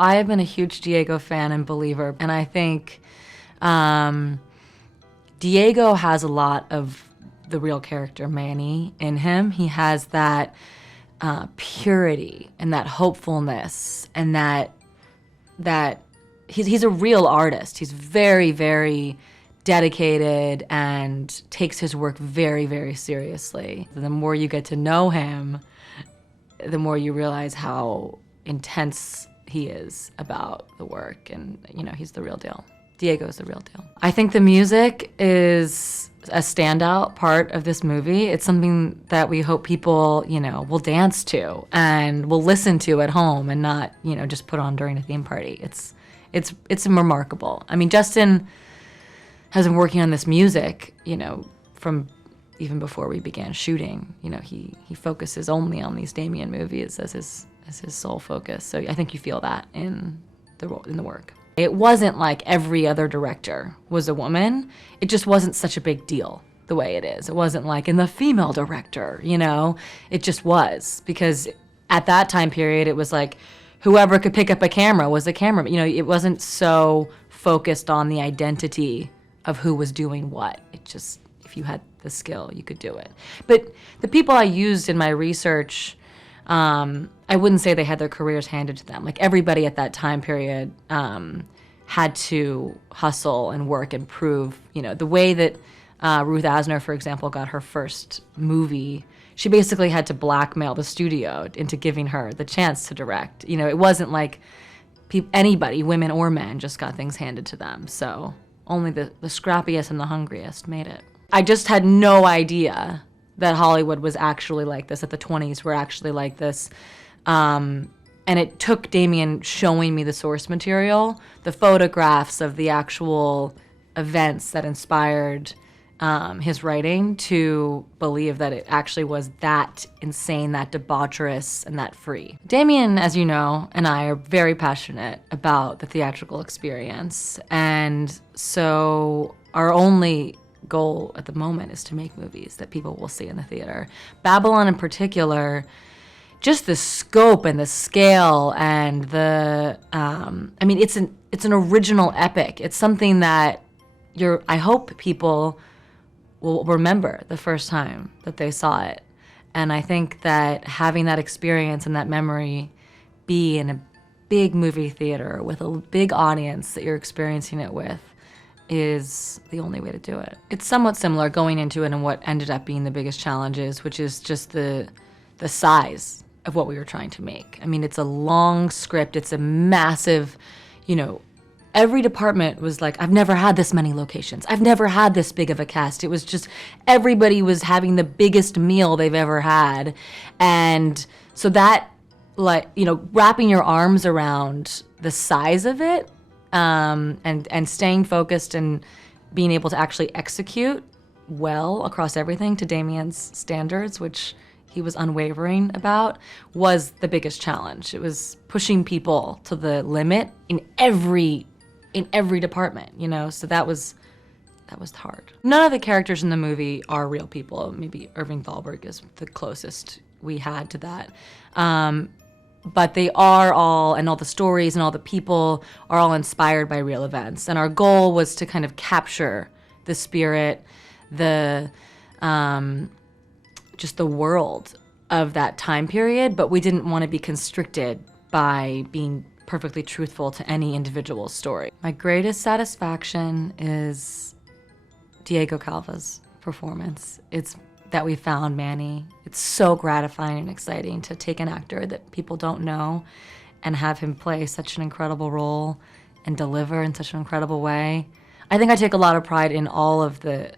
I have been a huge Diego fan and believer, and I think Diego has a lot of the real character Manny in him. He has that purity and that hopefulness, and that he's a real artist. He's very, very dedicated and takes his work very, very seriously. The more you get to know him, the more you realize how intense he is about the work, and you know, he's the real deal. Diego's the real deal. I think the music is a standout part of this movie. It's something that we hope people, you know, will dance to and will listen to at home and not, you know, just put on during a theme party. It's remarkable. I mean, Justin has been working on this music, you know, from even before we began shooting. You know, he focuses only on these Damien movies as his sole focus. So I think you feel that in the work. It wasn't like every other director was a woman. It just wasn't such a big deal the way it is. It wasn't like in the female director, you know? It just was, because at that time period, it was like whoever could pick up a camera was a cameraman. You know, it wasn't so focused on the identity of who was doing what. It just, if you had the skill, you could do it. But the people I used in my research, I wouldn't say they had their careers handed to them. Like, everybody at that time period had to hustle and work and prove, you know, the way that Ruth Asner, for example, got her first movie. She basically had to blackmail the studio into giving her the chance to direct. You know, it wasn't like anybody, women or men, just got things handed to them. So only the scrappiest and the hungriest made it. I just had no idea that Hollywood was actually like this, that the 20s were actually like this. And it took Damien showing me the source material, the photographs of the actual events that inspired his writing, to believe that it actually was that insane, that debaucherous, and that free. Damien, as you know, and I are very passionate about the theatrical experience. And so our only goal at the moment is to make movies that people will see in the theater. Babylon in particular, just the scope and the scale and the, I mean, it's an original epic. It's something that I hope people will remember the first time that they saw it. And I think that having that experience and that memory be in a big movie theater with a big audience that you're experiencing it with is the only way to do it. It's somewhat similar going into it and what ended up being the biggest challenges, which is just the size of what we were trying to make. I mean, it's a long script, it's a massive, you know, every department was like, I've never had this many locations. I've never had this big of a cast. It was just, everybody was having the biggest meal they've ever had. And so that, like, you know, wrapping your arms around the size of it, and staying focused and being able to actually execute well across everything to Damien's standards, which he was unwavering about, was the biggest challenge. It was pushing people to the limit in every department, you know? So that was hard. None of the characters in the movie are real people. Maybe Irving Thalberg is the closest we had to that. But they are all, and all the stories and all the people are all inspired by real events. And our goal was to kind of capture the spirit, just the world of that time period, but we didn't want to be constricted by being perfectly truthful to any individual story. My greatest satisfaction is Diego Calva's performance. It's that we found Manny. It's so gratifying and exciting to take an actor that people don't know and have him play such an incredible role and deliver in such an incredible way. I think I take a lot of pride in all of the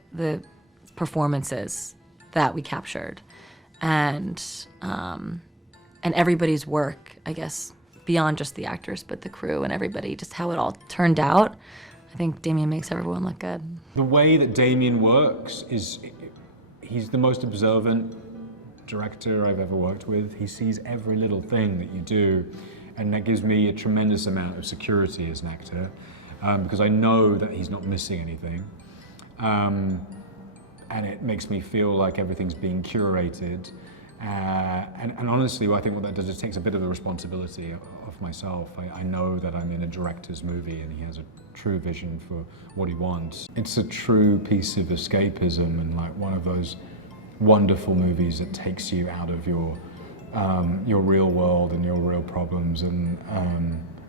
performances that we captured, and everybody's work, I guess, beyond just the actors, but the crew and everybody, just how it all turned out. I think Damien makes everyone look good. The way that Damien works is, he's the most observant director I've ever worked with. He sees every little thing that you do, and that gives me a tremendous amount of security as an actor, because I know that he's not missing anything. And it makes me feel like everything's being curated And honestly, I think what that does is takes a bit of the responsibility off myself. I know that I'm in a director's movie and he has a true vision for what he wants. It's a true piece of escapism and like one of those wonderful movies that takes you out of your real world and your real problems and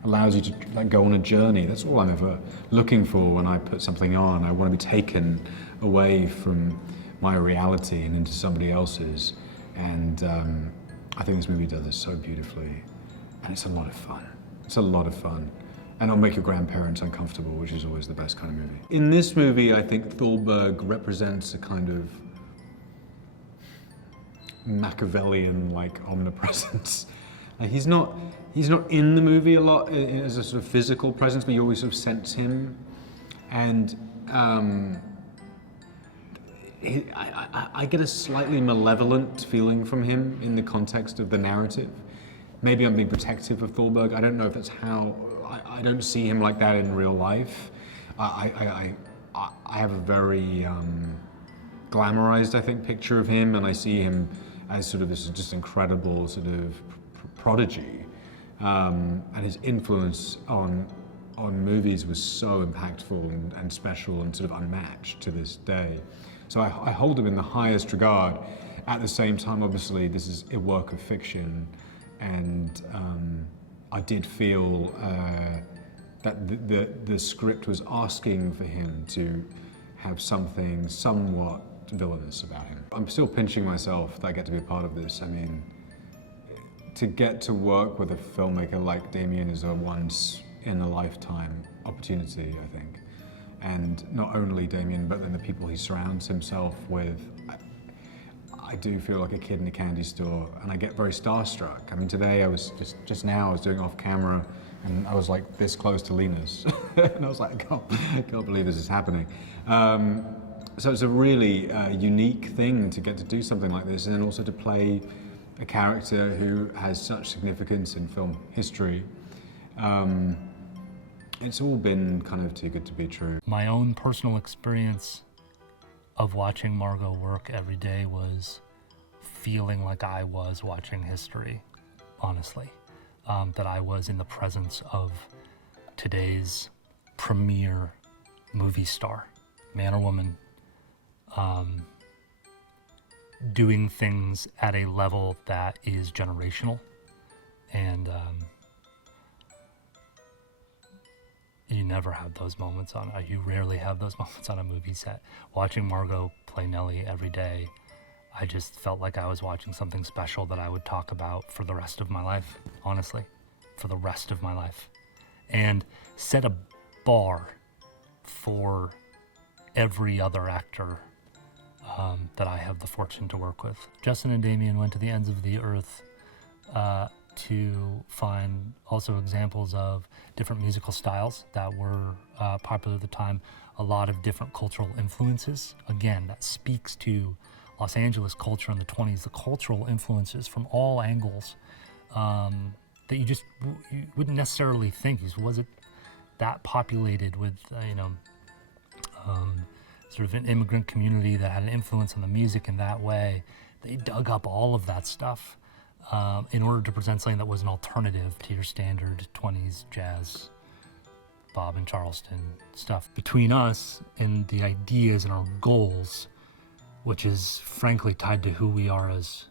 allows you to like go on a journey. That's all I'm ever looking for when I put something on. I want to be taken away from my reality and into somebody else's. And I think this movie does this so beautifully. And it's a lot of fun. It's a lot of fun. And it'll make your grandparents uncomfortable, which is always the best kind of movie. In this movie, I think Thalberg represents a kind of Machiavellian-like omnipresence. He's not in the movie a lot as a sort of physical presence, but you always sort of sense him. And I get a slightly malevolent feeling from him in the context of the narrative. Maybe I'm being protective of Thalberg. I don't know if that's how. I don't see him like that in real life. I have a very glamorized, I think, picture of him, and I see him as sort of this just incredible sort of prodigy, and his influence on movies was so impactful and special and sort of unmatched to this day. So I hold him in the highest regard. At the same time, obviously, this is a work of fiction, and I did feel that the script was asking for him to have something somewhat villainous about him. I'm still pinching myself that I get to be a part of this. I mean, to get to work with a filmmaker like Damien is a once-in-a-lifetime opportunity, I think. And not only Damien, but then the people he surrounds himself with. I do feel like a kid in a candy store, and I get very starstruck. I mean, today I was just now I was doing off camera, and I was like this close to Lena's, and I was like, I can't believe this is happening. So it's a really unique thing to get to do something like this, and then also to play a character who has such significance in film history. It's all been kind of too good to be true. My own personal experience of watching Margot work every day was feeling like I was watching history, honestly. That I was in the presence of today's premier movie star, man or woman, doing things at a level that is generational. And you never have those moments you rarely have those moments on a movie set. Watching Margot play Nellie every day, I just felt like I was watching something special that I would talk about for the rest of my life, honestly, for the rest of my life. And set a bar for every other actor that I have the fortune to work with. Justin and Damien went to the ends of the earth to find also examples of different musical styles that were popular at the time, a lot of different cultural influences. Again, that speaks to Los Angeles culture in the 20s, the cultural influences from all angles that you wouldn't necessarily think. Was it that populated with, sort of an immigrant community that had an influence on the music in that way? They dug up all of that stuff in order to present something that was an alternative to your standard 20s jazz, Bob and Charleston stuff. Between us and the ideas and our goals, which is frankly tied to who we are as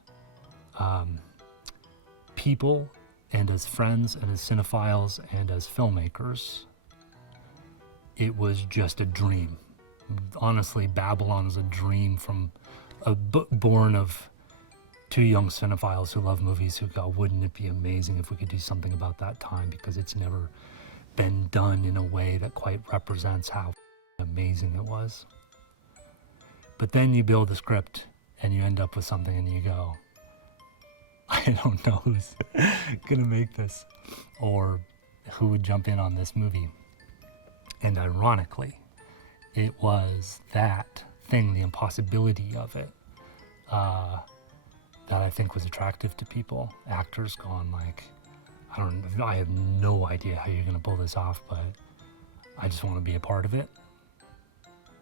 people and as friends and as cinephiles and as filmmakers, it was just a dream. Honestly, Babylon is a dream from born of two young cinephiles who love movies who go, wouldn't it be amazing if we could do something about that time, because it's never been done in a way that quite represents how amazing it was. But then you build a script and you end up with something and you go, I don't know who's gonna make this or who would jump in on this movie. And ironically, it was that thing, the impossibility of it, that I think was attractive to people. Actors going like, I have no idea how you're gonna pull this off, but I just want to be a part of it.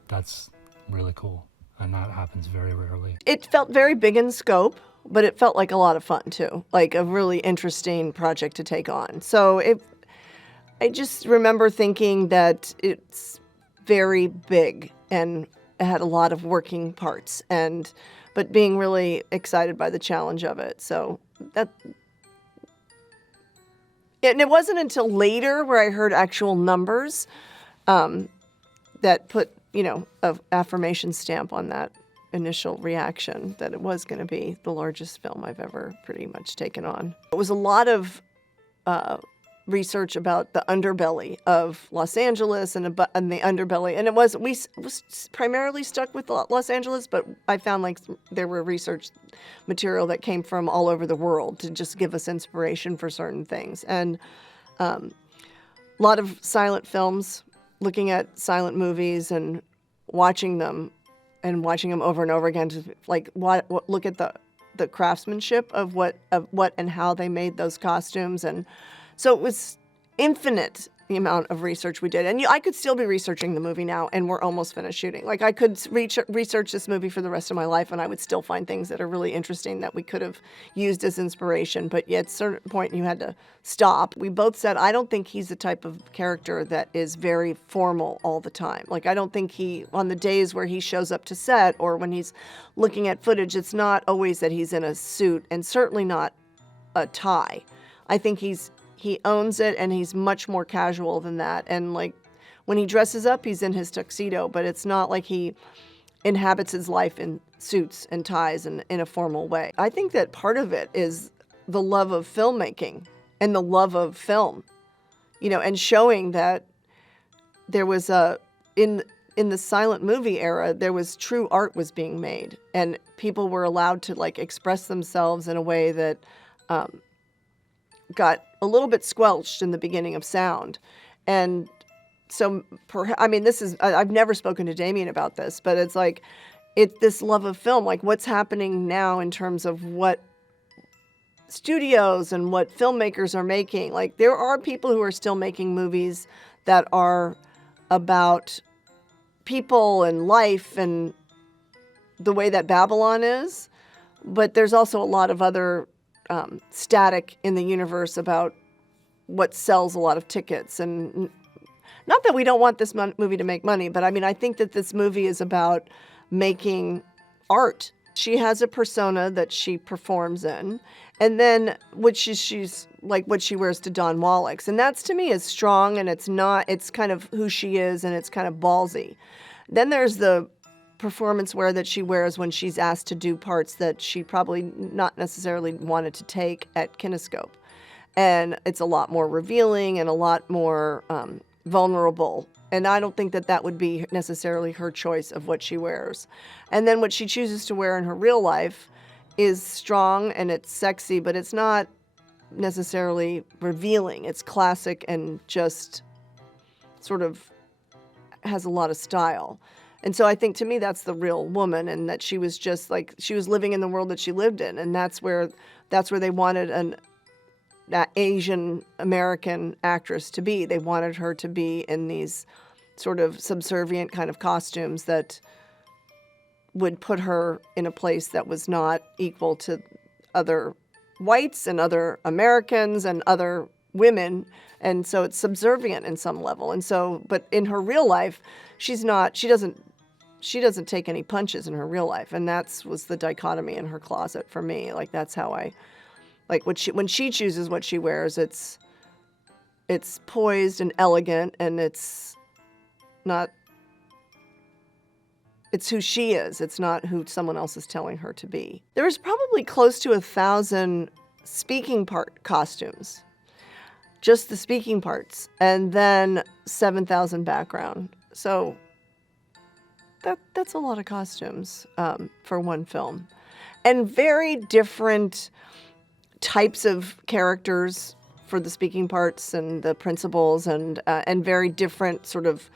That's really cool. and that happens very rarely. It felt very big in scope, but it felt like a lot of fun too, like a really interesting project to take on. So I just remember thinking that it's very big and it had a lot of working parts, but being really excited by the challenge of it. So and it wasn't until later where I heard actual numbers that put, an affirmation stamp on that initial reaction that it was going to be the largest film I've ever pretty much taken on. It was a lot of research about the underbelly of Los Angeles and the underbelly. And we was primarily stuck with Los Angeles, but I found like there were research material that came from all over the world to just give us inspiration for certain things. And a lot of silent films, looking at silent movies and watching them over and over again to look at the craftsmanship of what and how they made those costumes. And so it was infinite, the amount of research we did. And I could still be researching the movie now, and we're almost finished shooting. Like, I could research this movie for the rest of my life, and I would still find things that are really interesting that we could have used as inspiration. But yet, at a certain point, you had to stop. We both said, I don't think he's the type of character that is very formal all the time. Like, I don't think on the days where he shows up to set or when he's looking at footage, it's not always that he's in a suit, and certainly not a tie. I think he owns it, and he's much more casual than that. And like when he dresses up, he's in his tuxedo, but it's not like he inhabits his life in suits and ties and in a formal way. I think that part of it is the love of filmmaking and the love of film, and showing that there was in the silent movie era, there was true art was being made, and people were allowed to like express themselves in a way that got a little bit squelched in the beginning of sound. And so, I've never spoken to Damien about this, but it's like, it's this love of film, like what's happening now in terms of what studios and what filmmakers are making. Like, there are people who are still making movies that are about people and life and the way that Babylon is, but there's also a lot of other static in the universe about what sells a lot of tickets. And not that we don't want this movie to make money, but I think that this movie is about making art. She has a persona that she performs in, and then she's like what she wears to Don Wallach's. And that's, to me, is strong, and it's kind of who she is, and it's kind of ballsy. Then there's the performance wear that she wears when she's asked to do parts that she probably not necessarily wanted to take at Kinescope. And it's a lot more revealing and a lot more vulnerable. And I don't think that would be necessarily her choice of what she wears. And then what she chooses to wear in her real life is strong and it's sexy, but it's not necessarily revealing. It's classic and just sort of has a lot of style. And so I think, to me, that's the real woman, and that she was just like, she was living in the world that she lived in, and that's where they wanted an Asian American actress to be. They wanted her to be in these sort of subservient kind of costumes that would put her in a place that was not equal to other whites and other Americans and other women. And so it's subservient in some level. And so, but in her real life, she doesn't take any punches in her real life. And was the dichotomy in her closet for me. Like, that's how when she chooses what she wears, it's poised and elegant, and it's who she is. It's not who someone else is telling her to be. There was probably close to 1,000 speaking part costumes, just the speaking parts, and then 7,000 background. So that's a lot of costumes for one film, and very different types of characters for the speaking parts and the principals, and very different sort of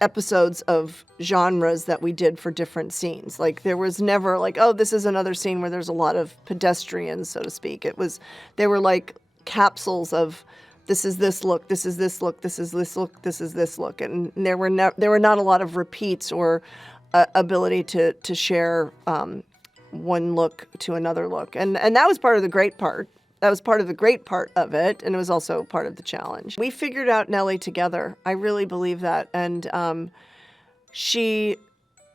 episodes of genres that we did for different scenes. Like, there was never like, oh, this is another scene where there's a lot of pedestrians, so to speak. They were like capsules of this is this look, this is this look, this is this look, this is this look. And there were not a lot of repeats or ability to share one look to another look. And that was part of the great part. That was part of the great part of it, and it was also part of the challenge. We figured out Nellie together. I really believe that. And she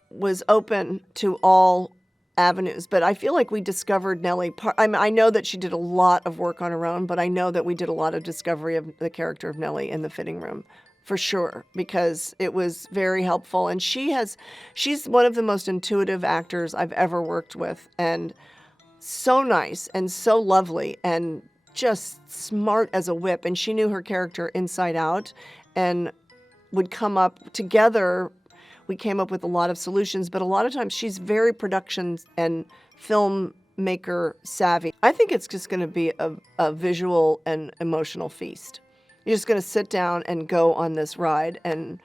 was open to all avenues, but I feel like we discovered Nellie. I know that she did a lot of work on her own, but I know that we did a lot of discovery of the character of Nellie in the fitting room, for sure, because it was very helpful. And she's one of the most intuitive actors I've ever worked with, and so nice and so lovely and just smart as a whip. And she knew her character inside out and would come up together. We came up with a lot of solutions, but a lot of times she's very production and filmmaker savvy. I think it's just going to be a visual and emotional feast. You're just going to sit down and go on this ride, and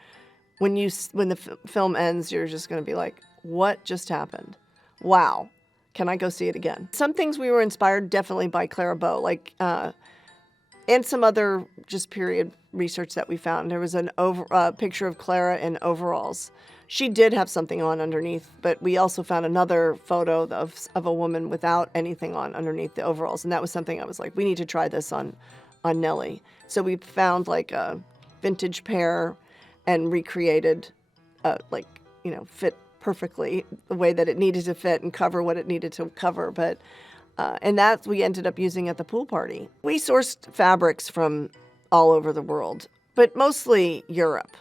when the film ends, you're just going to be like, what just happened? Wow. Can I go see it again? Some things we were inspired definitely by Clara Bow, and some other just period research that we found. There was a picture of Clara in overalls. She did have something on underneath, but we also found another photo of a woman without anything on underneath the overalls, and that was something I was like, we need to try this on Nellie. So we found like a vintage pair and recreated, fit perfectly the way that it needed to fit and cover what it needed to cover. But and that we ended up using at the pool party. We sourced fabrics from all over the world, but mostly Europe.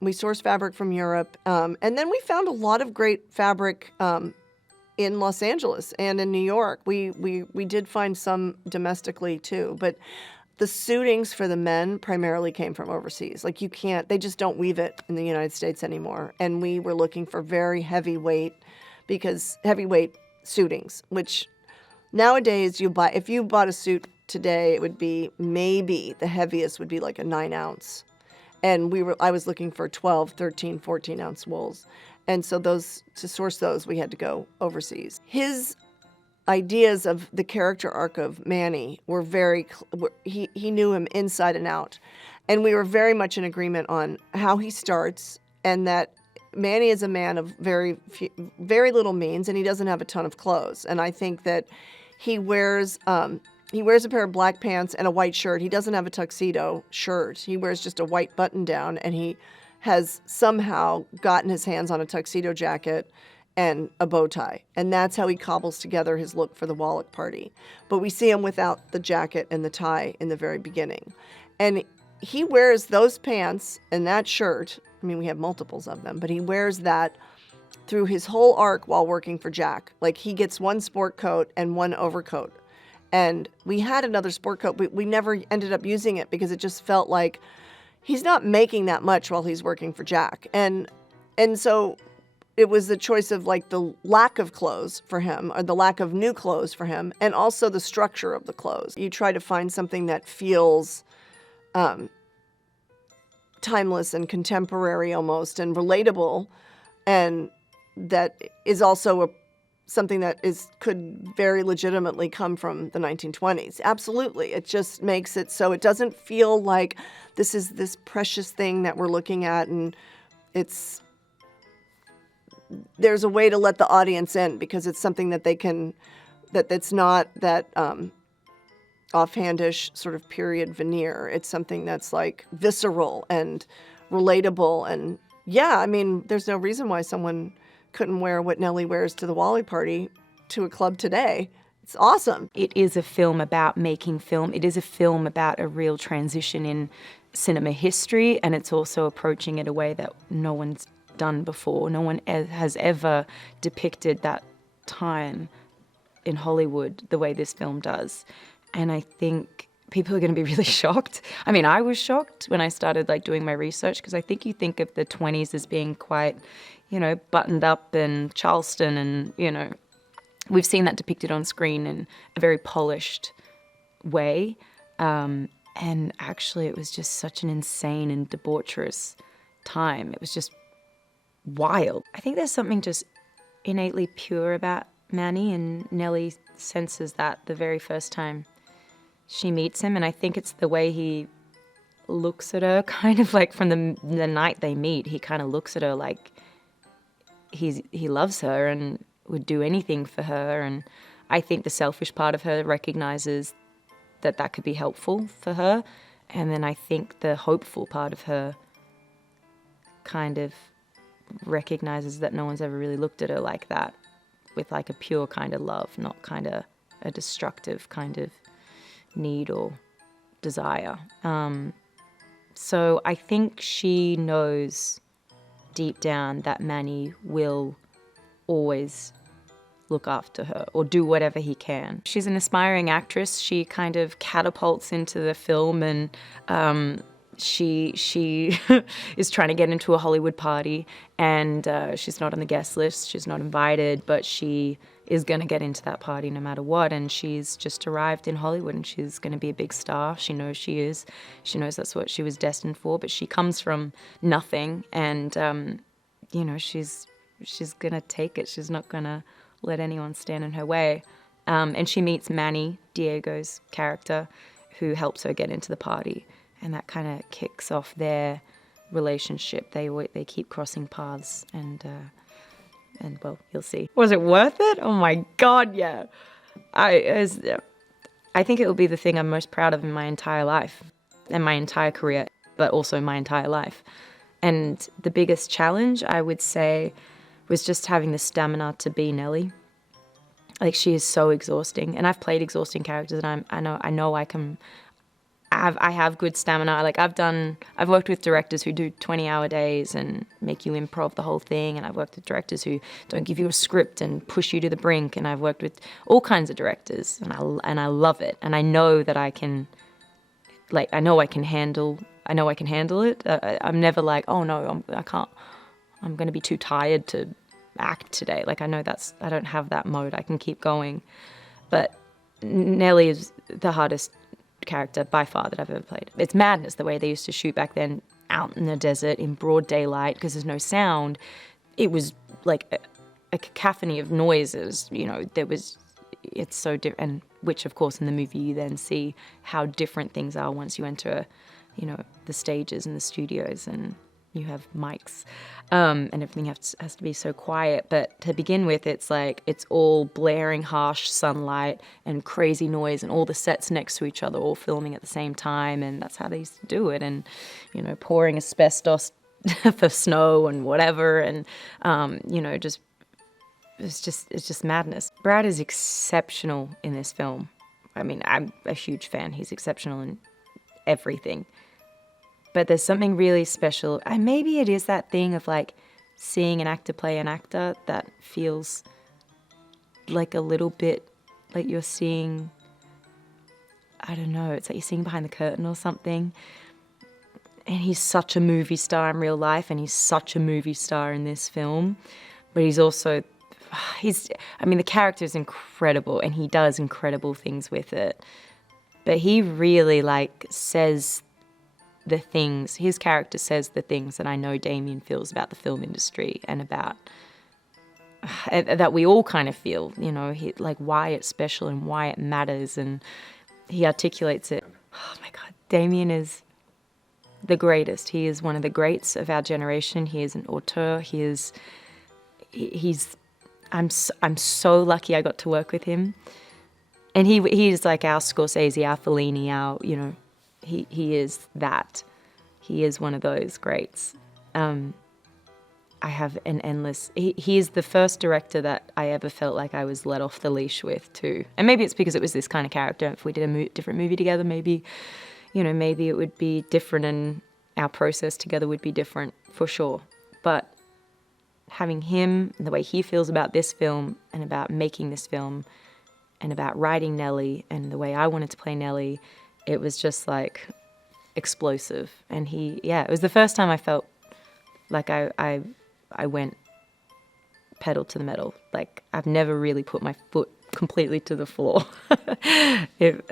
We sourced fabric from Europe, and then we found a lot of great fabric in Los Angeles and in New York. We did find some domestically too, but the suitings for the men primarily came from overseas. They just don't weave it in the United States anymore. And we were looking for very heavyweight suitings, which nowadays if you bought a suit today, it would be maybe the heaviest would be like a 9-ounce. And I was looking for 12, 13, 14-ounce wools. And so to source those, we had to go overseas. His ideas of the character arc of Manny were he knew him inside and out. And we were very much in agreement on how he starts, and that Manny is a man of very little means, and he doesn't have a ton of clothes. And I think that he wears a pair of black pants and a white shirt. He doesn't have a tuxedo shirt. He wears just a white button down, and he has somehow gotten his hands on a tuxedo jacket and a bow tie. And that's how he cobbles together his look for the Wallach party. But we see him without the jacket and the tie in the very beginning. And he wears those pants and that shirt. I mean, we have multiples of them, but he wears that through his whole arc while working for Jack. Like, he gets one sport coat and one overcoat. And we had another sport coat, but we never ended up using it because it just felt like he's not making that much while he's working for Jack. And so it was the choice of like the lack of clothes for him, or the lack of new clothes for him, and also the structure of the clothes. You try to find something that feels timeless and contemporary almost, and relatable, and that is also something that could very legitimately come from the 1920s. Absolutely. It just makes it so it doesn't feel like this is this precious thing that we're looking at, and there's a way to let the audience in because it's something that that's not that offhandish sort of period veneer. It's something that's like visceral and relatable. And yeah, I mean, there's no reason why someone couldn't wear what Nellie wears to the Wally party to a club today. It's awesome. It is a film about making film. It is a film about a real transition in cinema history, and it's also approaching it a way that no one's done before. No one has ever depicted that time in Hollywood the way this film does. And I think people are going to be really shocked. I mean, I was shocked when I started doing my research, because I think you think of the 20s as being quite, buttoned up and Charleston, and, we've seen that depicted on screen in a very polished way. And actually it was just such an insane and debaucherous time. It was just wild. I think there's something just innately pure about Manny, and Nellie senses that the very first time she meets him, and I think it's the way he looks at her, kind of like from the night they meet, he kind of looks at her like he loves her and would do anything for her. And I think the selfish part of her recognizes that could be helpful for her. And then I think the hopeful part of her kind of recognizes that no one's ever really looked at her like that, with like a pure kind of love, not kind of a destructive kind of need or desire. So I think she knows deep down that Manny will always look after her or do whatever he can. She's an aspiring actress. She kind of catapults into the film, and she is trying to get into a Hollywood party, and she's not on the guest list. She's not invited, but she is going to get into that party no matter what. And she's just arrived in Hollywood, and she's going to be a big star. She knows she is. She knows that's what she was destined for. But she comes from nothing, and she's going to take it. She's not going to let anyone stand in her way. And she meets Manny, Diego's character, who helps her get into the party. And that kind of kicks off their relationship. They keep crossing paths, and well, you'll see. Was it worth it? Oh my God, yeah. I think it will be the thing I'm most proud of in my entire life and my entire career, but also my entire life. And the biggest challenge, I would say, was just having the stamina to be Nellie. Like, she is so exhausting, and I've played exhausting characters, and I know I can. I have good stamina. Like, I've worked with directors who do 20-hour days and make you improv the whole thing, and I've worked with directors who don't give you a script and push you to the brink, and I've worked with all kinds of directors, and I love it, and I know that I can. Like, I know I can handle it. I'm never like, oh no, I can't. I'm going to be too tired to act today. Like, I know I don't have that mode. I can keep going. But Nellie is the hardest character by far that I've ever played. It's madness the way they used to shoot back then out in the desert in broad daylight because there's no sound. It was like a cacophony of noises, it's so different, and which of course in the movie you then see how different things are once you enter, the stages and the studios and you have mics, and everything has to be so quiet. But to begin with, it's like it's all blaring, harsh sunlight and crazy noise, and all the sets next to each other, all filming at the same time, and that's how they used to do it. And pouring asbestos for snow and whatever, and it's just madness. Brad is exceptional in this film. I mean, I'm a huge fan. He's exceptional in everything. But there's something really special. And maybe it is that thing of like seeing an actor play an actor that feels like a little bit like you're seeing, I don't know, it's like you're seeing behind the curtain or something. And he's such a movie star in real life, and he's such a movie star in this film. But he's also, the character is incredible, and he does incredible things with it. But he really says the things, his character says the things that I know Damien feels about the film industry and about, that we all kind of feel, why it's special and why it matters, and he articulates it. Oh my God, Damien is the greatest. He is one of the greats of our generation. He is an auteur. I'm so lucky I got to work with him. And he is like our Scorsese, our Fellini, he is that. He is one of those greats. I have an endless... He is the first director that I ever felt like I was let off the leash with, too. And maybe it's because it was this kind of character. If we did a different movie together, maybe it would be different, and our process together would be different, for sure. But having him, and the way he feels about this film, and about making this film, and about writing Nellie, and the way I wanted to play Nellie, it was just like explosive. And it was the first time I felt like I went pedal to the metal. Like, I've never really put my foot completely to the floor. It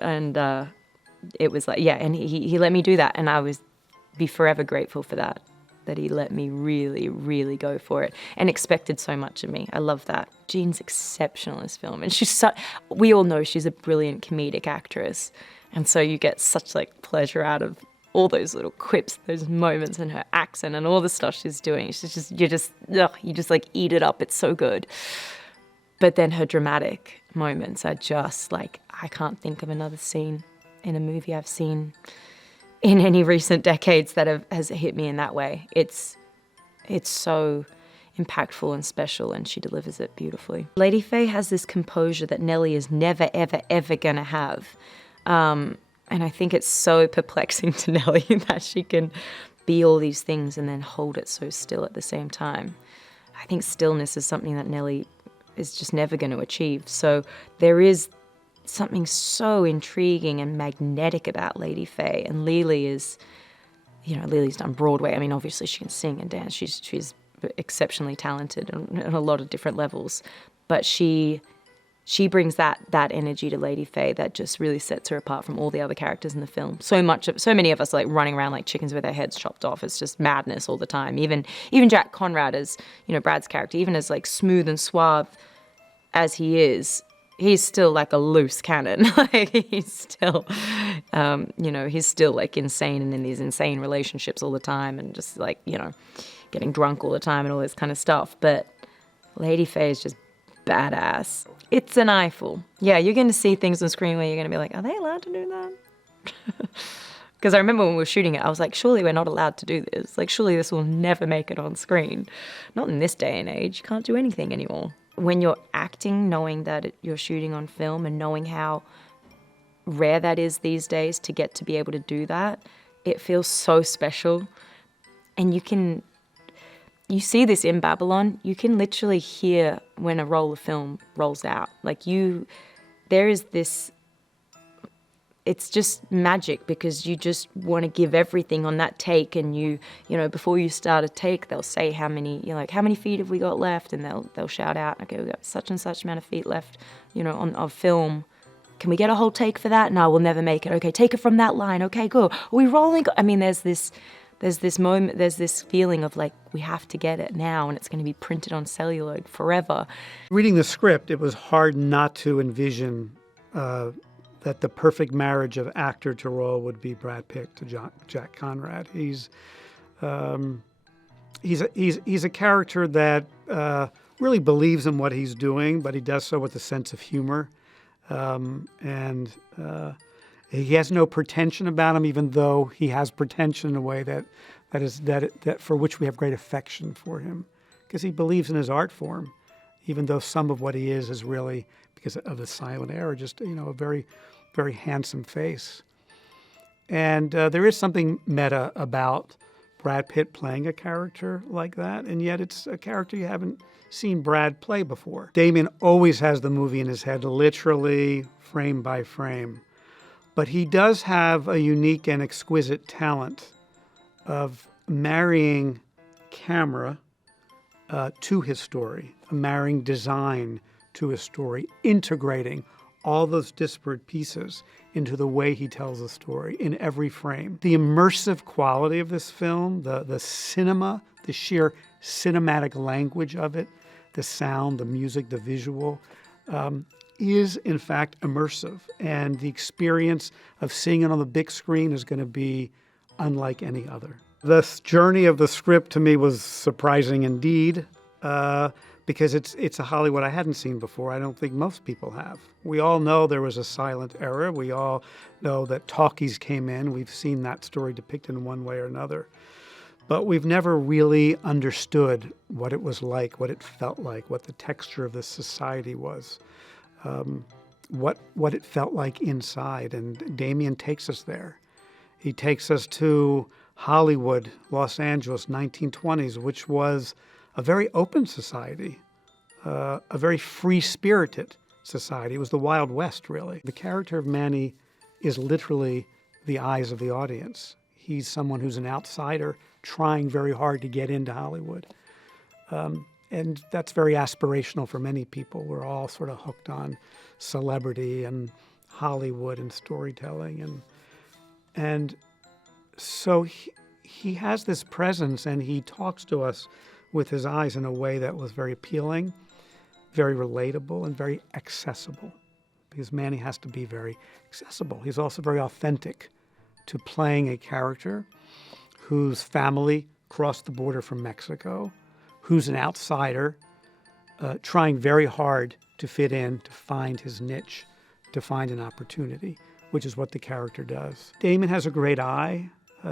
was like, and he let me do that, and I was be forever grateful for that. that he let me really, really go for it and expected so much of me. I love that. Jean's exceptional in this film, and we all know she's a brilliant comedic actress, and so you get such like pleasure out of all those little quips, those moments, and her accent and all the stuff she's doing. You just like eat it up. It's so good. But then her dramatic moments are just like, I can't think of another scene in a movie I've seen in any recent decades that has hit me in that way. It's so impactful and special, and she delivers it beautifully. Lady Faye has this composure that Nellie is never, ever, ever gonna have. And I think it's so perplexing to Nellie that she can be all these things and then hold it so still at the same time. I think stillness is something that Nellie is just never going to achieve. So there is something so intriguing and magnetic about Lady Faye. And Lily is, Lily's done Broadway. I mean, obviously she can sing and dance. She's exceptionally talented on a lot of different levels. But she brings that energy to Lady Faye that just really sets her apart from all the other characters in the film. So many of us are like running around like chickens with their heads chopped off. It's just madness all the time. Even Jack Conrad as, Brad's character, even as like smooth and suave as he is, he's still like a loose cannon. Like he's still, he's still like insane and in these insane relationships all the time and just like, getting drunk all the time and all this kind of stuff. But Lady Faye is just badass. It's an eyeful. Yeah, you're going to see things on screen where you're going to be like, are they allowed to do that? Because I remember when we were shooting it, I was like, surely we're not allowed to do this. Like, surely this will never make it on screen. Not in this day and age. You can't do anything anymore. When you're acting, knowing that you're shooting on film and knowing how rare that is these days to get to be able to do that, it feels so special. And you see this in Babylon, you can literally hear when a roll of film rolls out. There is this, it's just magic because you just want to give everything on that take, and before you start a take, they'll say how many feet have we got left, and they'll shout out, okay, we've got such and such amount of feet left, of film. Can we get a whole take for that? No, we'll never make it. Okay, take it from that line. Okay, good. Are we rolling? I mean, there's this moment, there's this feeling of like, we have to get it now, and it's going to be printed on celluloid forever. Reading the script, it was hard not to envision that the perfect marriage of actor to role would be Brad Pitt to Jack Conrad. He's a character that really believes in what he's doing, but he does so with a sense of humor, and he has no pretension about him, even though he has pretension in a way that for which we have great affection for him, because he believes in his art form, even though some of what he is really, because of the silent era, just a very, very handsome face. And there is something meta about Brad Pitt playing a character like that, and yet it's a character you haven't seen Brad play before. Damien always has the movie in his head, literally frame by frame. But he does have a unique and exquisite talent of marrying camera to his story, marrying design to his story, integrating all those disparate pieces into the way he tells a story in every frame. The immersive quality of this film, the cinema, the sheer cinematic language of it, the sound, the music, the visual, is in fact immersive. And the experience of seeing it on the big screen is going to be unlike any other. This journey of the script to me was surprising indeed, because it's a Hollywood I hadn't seen before. I don't think most people have. We all know there was a silent era. We all know that talkies came in. We've seen that story depicted in one way or another. But we've never really understood what it was like, what it felt like, what the texture of this society was, what it felt like inside. And Damien takes us there. He takes us to Hollywood, Los Angeles, 1920s, which was a very open society, a very free-spirited society. It was the Wild West, really. The character of Manny is literally the eyes of the audience. He's someone who's an outsider trying very hard to get into Hollywood. And that's very aspirational for many people. We're all sort of hooked on celebrity and Hollywood and storytelling. And so he has this presence, and he talks to us with his eyes in a way that was very appealing, very relatable, and very accessible. Because Manny has to be very accessible. He's also very authentic to playing a character whose family crossed the border from Mexico, who's an outsider, trying very hard to fit in, to find his niche, to find an opportunity, which is what the character does. Damien has a great eye.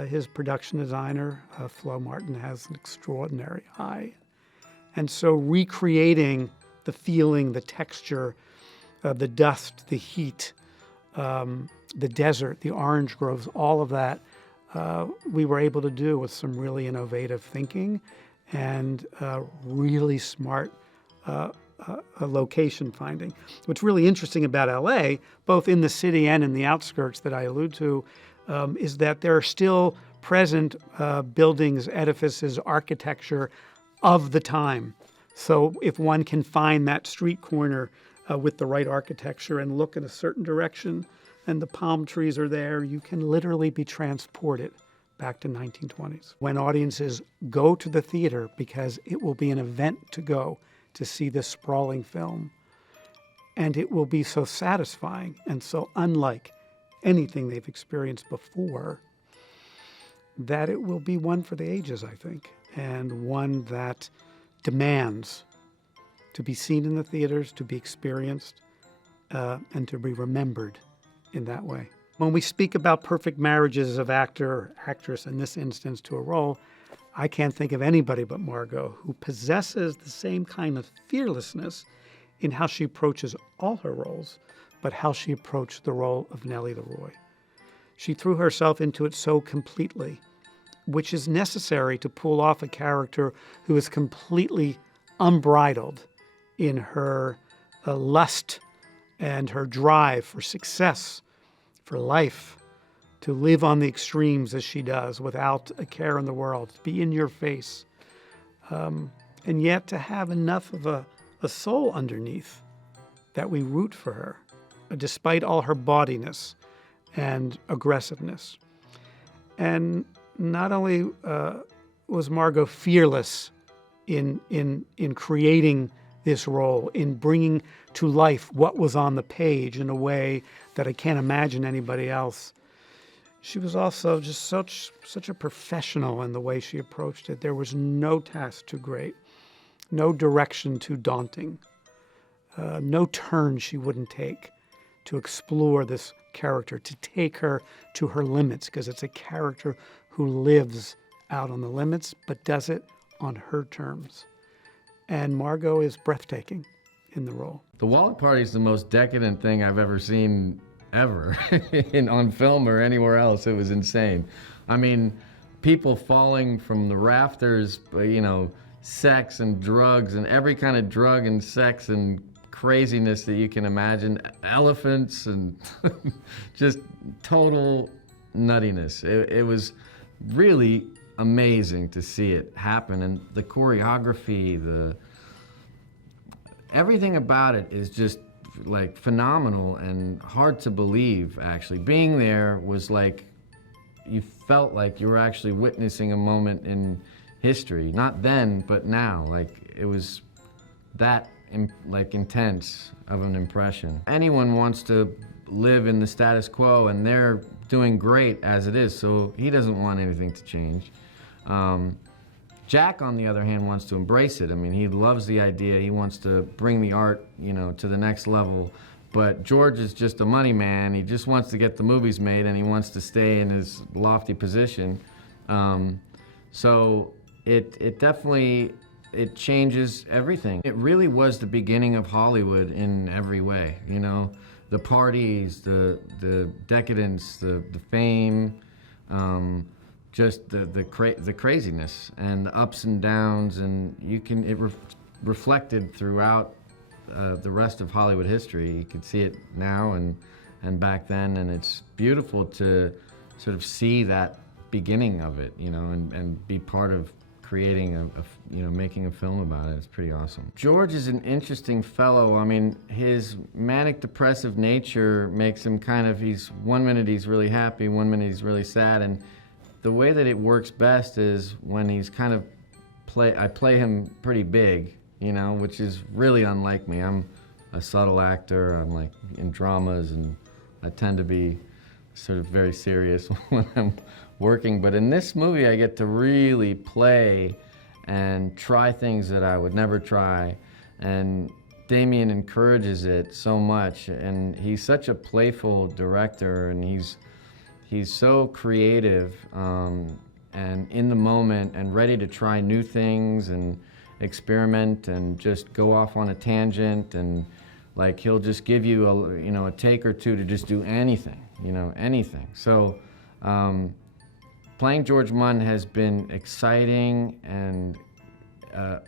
His production designer, Flo Martin, has an extraordinary eye. And so recreating the feeling, the texture, the dust, the heat, the desert, the orange groves, all of that, we were able to do with some really innovative thinking and really smart location finding. What's really interesting about LA, both in the city and in the outskirts that I allude to, is that there are still present buildings, edifices, architecture of the time. So if one can find that street corner with the right architecture and look in a certain direction, and the palm trees are there, you can literally be transported back to 1920s. When audiences go to the theater, because it will be an event to go to see this sprawling film, and it will be so satisfying and so unlike anything they've experienced before, that it will be one for the ages, I think, and one that demands to be seen in the theaters, to be experienced, and to be remembered in that way. When we speak about perfect marriages of actor or actress, in this instance to a role, I can't think of anybody but Margot who possesses the same kind of fearlessness in how she approaches all her roles, but how she approached the role of Nellie Leroy. She threw herself into it so completely, which is necessary to pull off a character who is completely unbridled in her lust and her drive for success, for life, to live on the extremes as she does without a care in the world, to be in your face, and yet to have enough of a soul underneath that we root for her, despite all her bawdiness and aggressiveness. And not only was Margot fearless in creating this role, in bringing to life what was on the page in a way that I can't imagine anybody else, she was also just such a professional in the way she approached it. There was no task too great, no direction too daunting, no turn she wouldn't take to explore this character, to take her to her limits, because it's a character who lives out on the limits, but does it on her terms. And Margot is breathtaking in the role. The Wallet Party is the most decadent thing I've ever seen, ever, on film or anywhere else. It was insane. I mean, people falling from the rafters, you know, sex and drugs and every kind of drug and sex and craziness that you can imagine, elephants and just total nuttiness. It was really amazing to see it happen, and the choreography, everything about it is just like phenomenal and hard to believe. Actually, being there was like, you felt like you were actually witnessing a moment in history, not then but now. Like, it was that intense of an impression. Anyone wants to live in the status quo, and they're doing great as it is, so he doesn't want anything to change. Jack, on the other hand, wants to embrace it. I mean, he loves the idea. He wants to bring the art, you know, to the next level. But George is just a money man. He just wants to get the movies made, and he wants to stay in his lofty position. So it definitely, it changes everything. It really was the beginning of Hollywood in every way, you know? The parties, the decadence, the fame, just the craziness and the ups and downs, and it reflected throughout the rest of Hollywood history. You can see it now and back then, and it's beautiful to sort of see that beginning of it, you know, and be part of creating making a film about it. It's pretty awesome. George is an interesting fellow. I mean, his manic depressive nature makes him kind of, one minute he's really happy, one minute he's really sad, and the way that it works best is when he's kind of I play him pretty big, you know, which is really unlike me. I'm a subtle actor. I'm like in dramas, and I tend to be sort of very serious when I'm working. But in this movie, I get to really play and try things that I would never try. And Damien encourages it so much, and he's such a playful director, and he's so creative and in the moment and ready to try new things and experiment and just go off on a tangent, and like he'll just give you a take or two to just do anything, anything. So playing George Munn has been exciting, and I've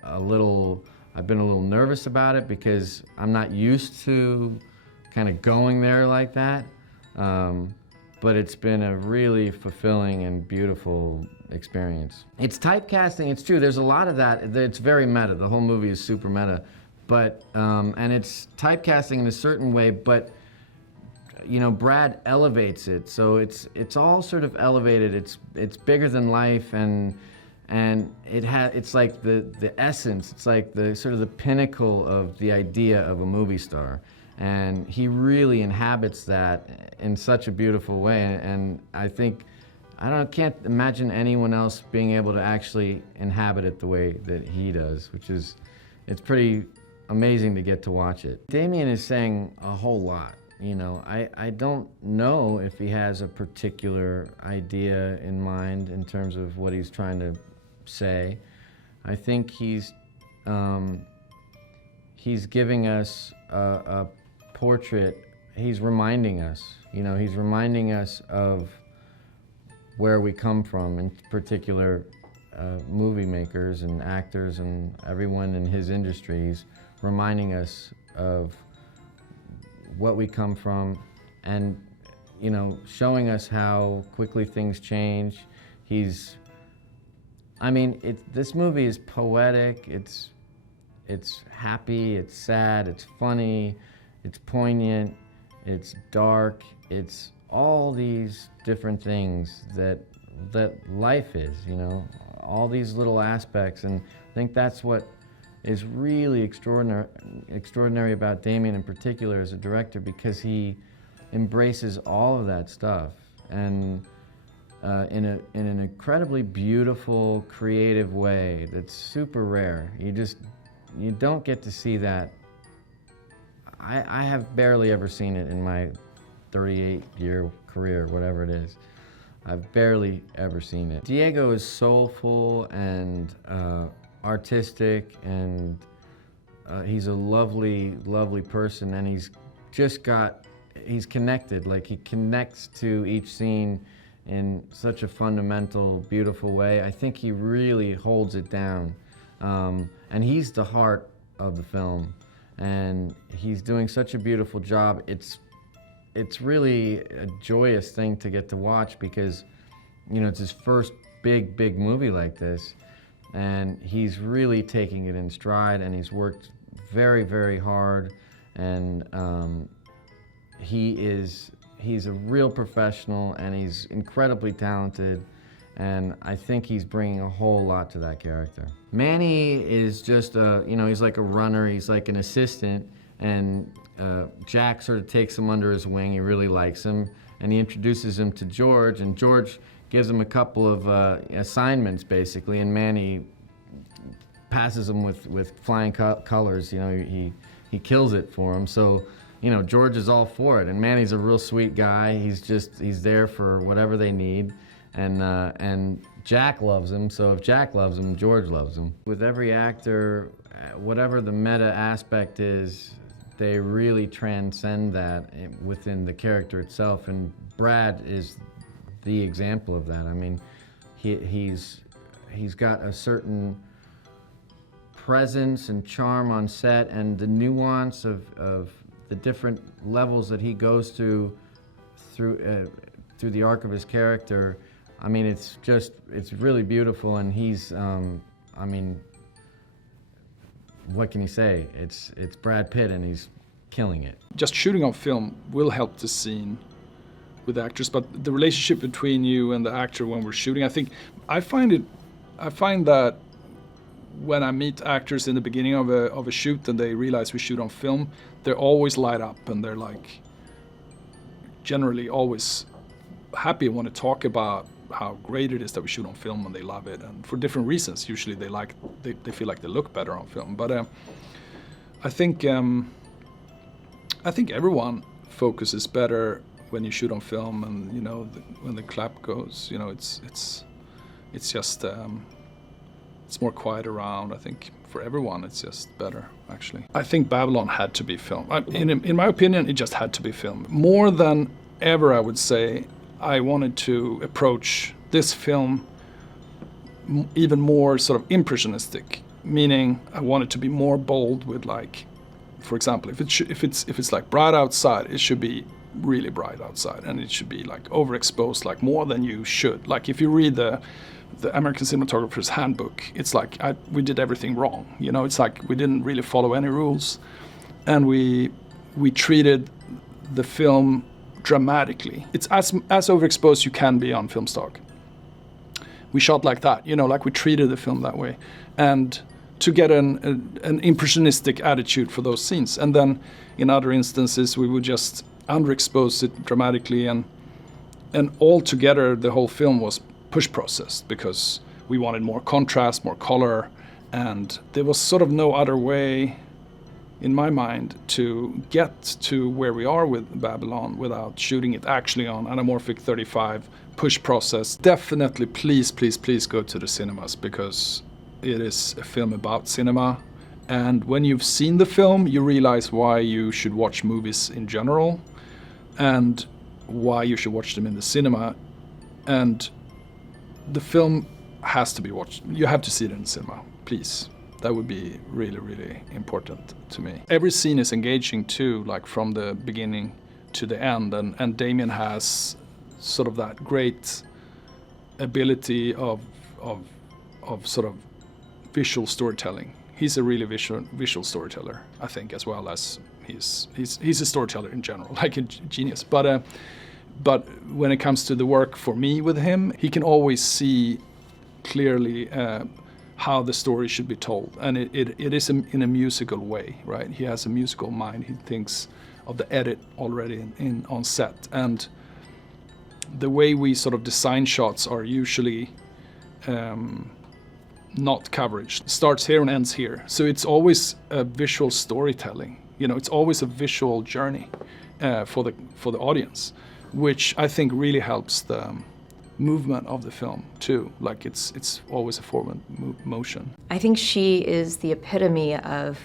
been a little nervous about it because I'm not used to kind of going there like that. But it's been a really fulfilling and beautiful experience. It's typecasting, it's true, there's a lot of that. It's very meta, the whole movie is super meta. But, and it's typecasting in a certain way, but Brad elevates it, so it's all sort of elevated. It's bigger than life, and it's like the essence. It's like the sort of the pinnacle of the idea of a movie star, and he really inhabits that in such a beautiful way. And I think can't imagine anyone else being able to actually inhabit it the way that he does, it's pretty amazing to get to watch it. Damien is saying a whole lot. I don't know if he has a particular idea in mind in terms of what he's trying to say. I think he's giving us a portrait. He's reminding us, of where we come from, in particular movie makers and actors and everyone in his industry. He's reminding us of what we come from, and showing us how quickly things change. This movie is poetic, it's happy, it's sad, it's funny, it's poignant, it's dark, it's all these different things that life is, all these little aspects. And I think that's what is really extraordinary about Damien in particular as a director, because he embraces all of that stuff, and in an incredibly beautiful, creative way that's super rare. You don't get to see that. I have barely ever seen it in my 38-year career, whatever it is. I've barely ever seen it. Diego is soulful and artistic, and he's a lovely, lovely person, and he's connected. Like, he connects to each scene in such a fundamental, beautiful way. I think he really holds it down. And he's the heart of the film, and he's doing such a beautiful job. It's really a joyous thing to get to watch, because it's his first big movie like this, and he's really taking it in stride, and he's worked very, very hard, and he's a real professional, and he's incredibly talented, and I think he's bringing a whole lot to that character. Manny is just he's like a runner, he's like an assistant, and Jack sort of takes him under his wing. He really likes him, and he introduces him to George, and George gives him a couple of assignments, basically, and Manny passes him with flying colors. He kills it for him. So, George is all for it, and Manny's a real sweet guy. He's there for whatever they need, and Jack loves him. So if Jack loves him, George loves him. With every actor, whatever the meta aspect is, they really transcend that within the character itself, and Brad is the example of that. I mean, he's got a certain presence and charm on set, and the nuance of the different levels that he goes through the arc of his character. I mean, it's really beautiful, and he's, what can you say? It's Brad Pitt, and he's killing it. Just shooting on film will help the scene with actors, but the relationship between you and the actor when we're shooting, I find that when I meet actors in the beginning of a shoot and they realize we shoot on film, they're always light up and they're like generally always happy and want to talk about how great it is that we shoot on film, and they love it, and for different reasons. Usually they feel like they look better on film, but I think everyone focuses better when you shoot on film, and you know, when the clap goes, you know, it's just it's more quiet around. I think for everyone it's just better, actually. I think Babylon had to be filmed. In my opinion, it just had to be filmed. More than ever, I would say, I wanted to approach this film even more sort of impressionistic, meaning I wanted to be more bold with, like, for example, if it's like bright outside, it should be really bright outside, and it should be like overexposed, like more than you should. Like if you read the American Cinematographer's Handbook, it's like we did everything wrong. You know, it's like we didn't really follow any rules, and we treated the film dramatically. It's as overexposed you can be on film stock. We shot like that, you know, like we treated the film that way, and to get an impressionistic attitude for those scenes. And then in other instances we would just underexpose it dramatically, and altogether the whole film was push processed because we wanted more contrast, more color, and there was sort of no other way in my mind to get to where we are with Babylon without shooting it actually on anamorphic 35 push process. Definitely, please go to the cinemas, because it is a film about cinema, and when you've seen the film you realize why you should watch movies in general and why you should watch them in the cinema. And the film has to be watched. You have to see it in the cinema, please. That would be really, really important to me. Every scene is engaging too, like from the beginning to the end, and Damien has sort of that great ability of sort of visual storytelling. He's a really visual storyteller, I think, as well as he's a storyteller in general, like a genius. But when it comes to the work for me with him, he can always see clearly how the story should be told, and it is in a musical way, right? He has a musical mind. He thinks of the edit already on set, and the way we sort of design shots are usually not coverage. It starts here and ends here, so it's always a visual storytelling. You know, it's always a visual journey for the audience, which I think really helps the movement of the film too. Like it's always a forward motion. I think she is the epitome of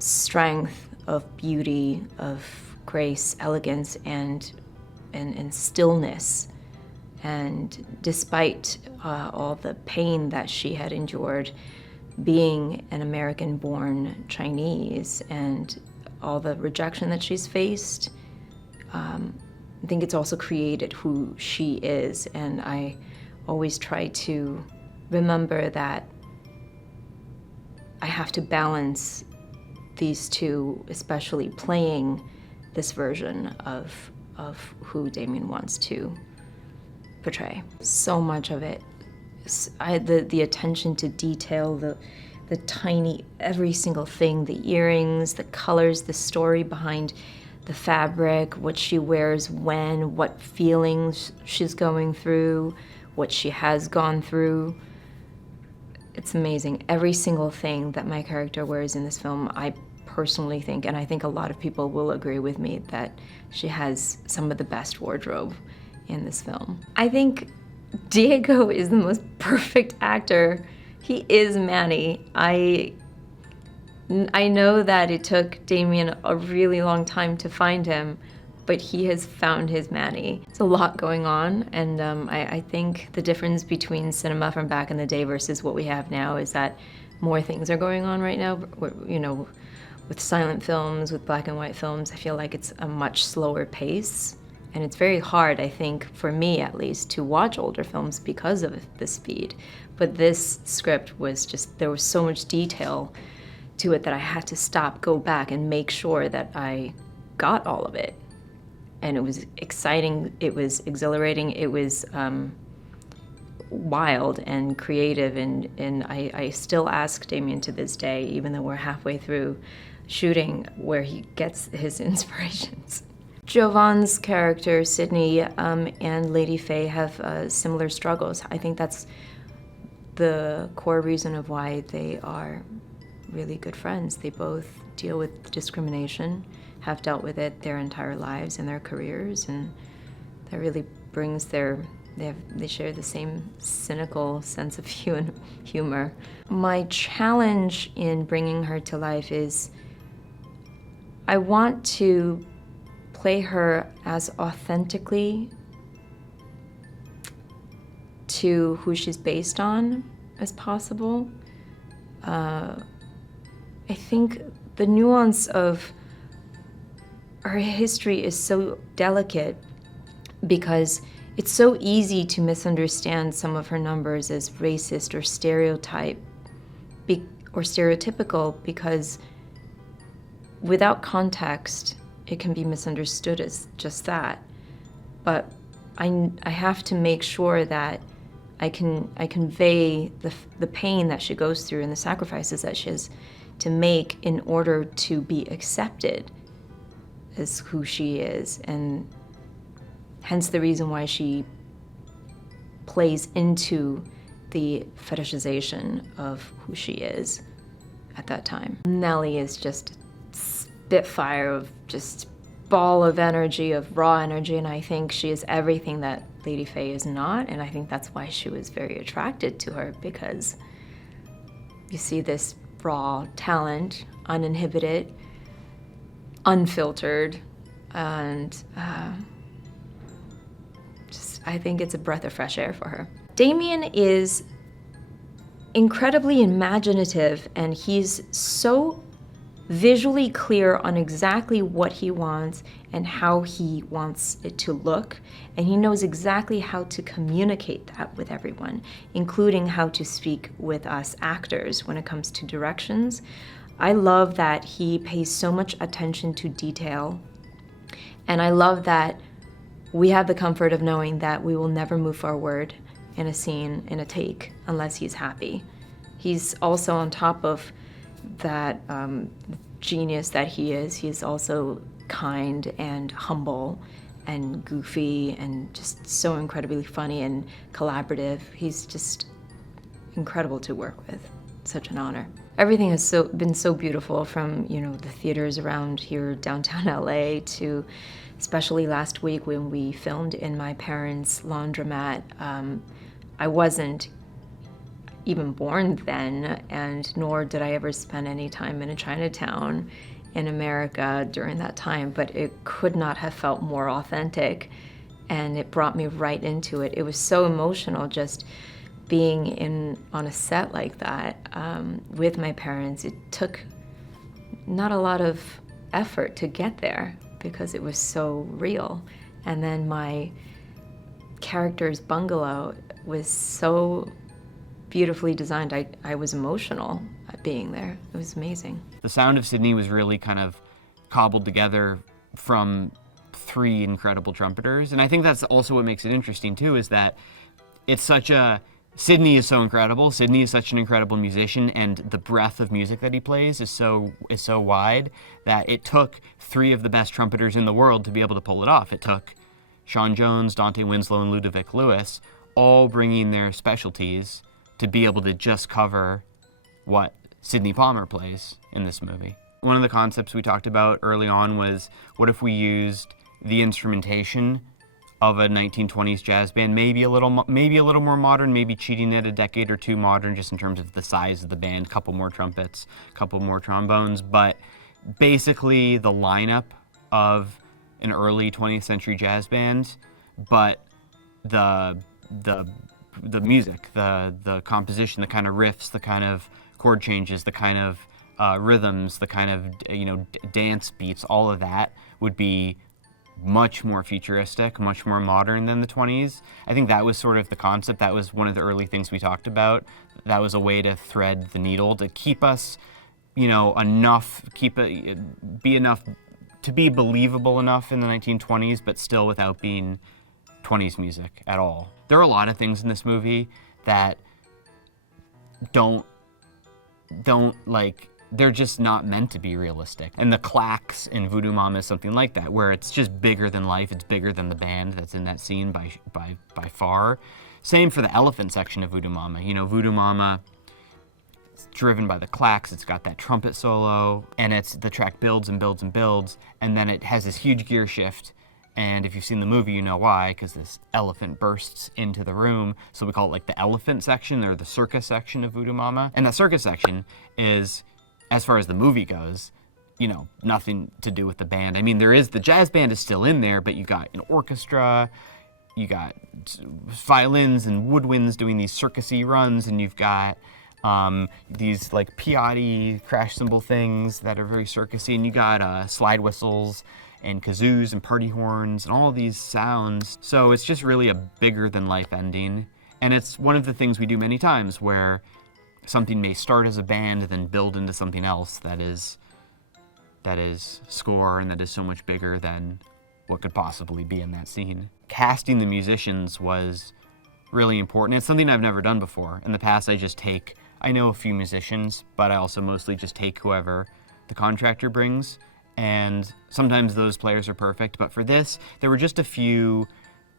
strength, of beauty, of grace, elegance, and stillness. And despite all the pain that she had endured, being an American-born Chinese, and all the rejection that she's faced, I think it's also created who she is. And I always try to remember that I have to balance these two, especially playing this version of who Damien wants to portray. So much of it, the attention to detail, the tiny, every single thing, the earrings, the colors, the story behind the fabric, what she wears when, what feelings she's going through, what she has gone through. It's amazing. Every single thing that my character wears in this film, I personally think, and I think a lot of people will agree with me, that she has some of the best wardrobe in this film. I think Diego is the most perfect actor. He is Manny. I know that it took Damien a really long time to find him, but he has found his Manny. It's a lot going on, and I think the difference between cinema from back in the day versus what we have now is that more things are going on right now. You know, with silent films, with black and white films, I feel like it's a much slower pace. And it's very hard, I think, for me at least, to watch older films because of the speed. But this script was just, there was so much detail to it that I had to stop, go back, and make sure that I got all of it. and it was exciting, it was exhilarating, it was wild and creative, and I still ask Damien to this day, even though we're halfway through shooting, where he gets his inspirations. Jovan's character, Sydney, and Lady Faye have similar struggles. I think that's the core reason of why they are really good friends. They both deal with discrimination, have dealt with it their entire lives and their careers, and that really brings they share the same cynical sense of humor. My challenge in bringing her to life is I want to play her as authentically to who she's based on as possible. I think the nuance of her history is so delicate because it's so easy to misunderstand some of her numbers as racist or stereotypical, because without context, it can be misunderstood as just that. But I have to make sure that I convey the pain that she goes through and the sacrifices that she has to make in order to be accepted as who she is, and hence the reason why she plays into the fetishization of who she is at that time. Nellie is just a spitfire of just ball of energy, of raw energy, and I think she is everything that Lady Faye is not, and I think that's why she was very attracted to her, because you see this raw talent, uninhibited, unfiltered, and I think it's a breath of fresh air for her. Damien is incredibly imaginative, and he's so visually clear on exactly what he wants and how he wants it to look, and he knows exactly how to communicate that with everyone, including how to speak with us actors when it comes to directions. I love that he pays so much attention to detail, and I love that we have the comfort of knowing that we will never move forward in a scene, in a take, unless he's happy. He's also, on top of that genius that he is, he's also kind and humble and goofy and just so incredibly funny and collaborative. He's just incredible to work with. Such an honor. Everything has been so beautiful, from the theaters around here downtown LA to especially last week when we filmed in my parents' laundromat. I wasn't even born then, and nor did I ever spend any time in a Chinatown in America during that time, but it could not have felt more authentic, and it brought me right into it. It was so emotional just being on a set like that with my parents. It took not a lot of effort to get there because it was so real. And then my character's bungalow was so beautifully designed. I was emotional at being there. It was amazing. The Sound of Sydney was really kind of cobbled together from 3 incredible trumpeters. And I think that's also what makes it interesting too, is that it's such a, Sydney is so incredible. Sydney is such an incredible musician, and the breadth of music that he plays is so wide that it took 3 of the best trumpeters in the world to be able to pull it off. It took Sean Jones, Dante Winslow, and Ludovic Lewis all bringing their specialties to be able to just cover what Sidney Palmer plays in this movie. One of the concepts we talked about early on was, what if we used the instrumentation of a 1920s jazz band, maybe a little more modern, maybe cheating it a decade or 2 modern, just in terms of the size of the band, couple more trumpets, couple more trombones, but basically the lineup of an early 20th century jazz band, but the music, the composition, the kind of riffs, the kind of chord changes, the kind of rhythms, the kind of dance beats, all of that would be much more futuristic, much more modern than the 20s. I think that was sort of the concept. That was one of the early things we talked about. That was a way to thread the needle, to keep us, be enough to be believable enough in the 1920s, but still without being 20s music at all. There are a lot of things in this movie that don't like, they're just not meant to be realistic. And the clacks in Voodoo Mama is something like that, where it's just bigger than life, it's bigger than the band that's in that scene by far. Same for the elephant section of Voodoo Mama. You know, Voodoo Mama, it's driven by the clacks, it's got that trumpet solo, and the track builds and builds and builds, and then it has this huge gear shift. And if you've seen the movie, you know why, because this elephant bursts into the room. So we call it like the elephant section or the circus section of Voodoo Mama. And that circus section is, as far as the movie goes, you know, nothing to do with the band. I mean, the jazz band is still in there, but you got an orchestra, you got violins and woodwinds doing these circusy runs, and you've got these like Piatti crash cymbal things that are very circusy, and you got slide whistles and kazoos and party horns and all these sounds. So it's just really a bigger than life ending. And it's one of the things we do many times, where something may start as a band then build into something else that is score and that is so much bigger than what could possibly be in that scene. Casting the musicians was really important. It's something I've never done before. In the past, I know a few musicians, but I also mostly just take whoever the contractor brings. And sometimes those players are perfect, but for this, there were just a few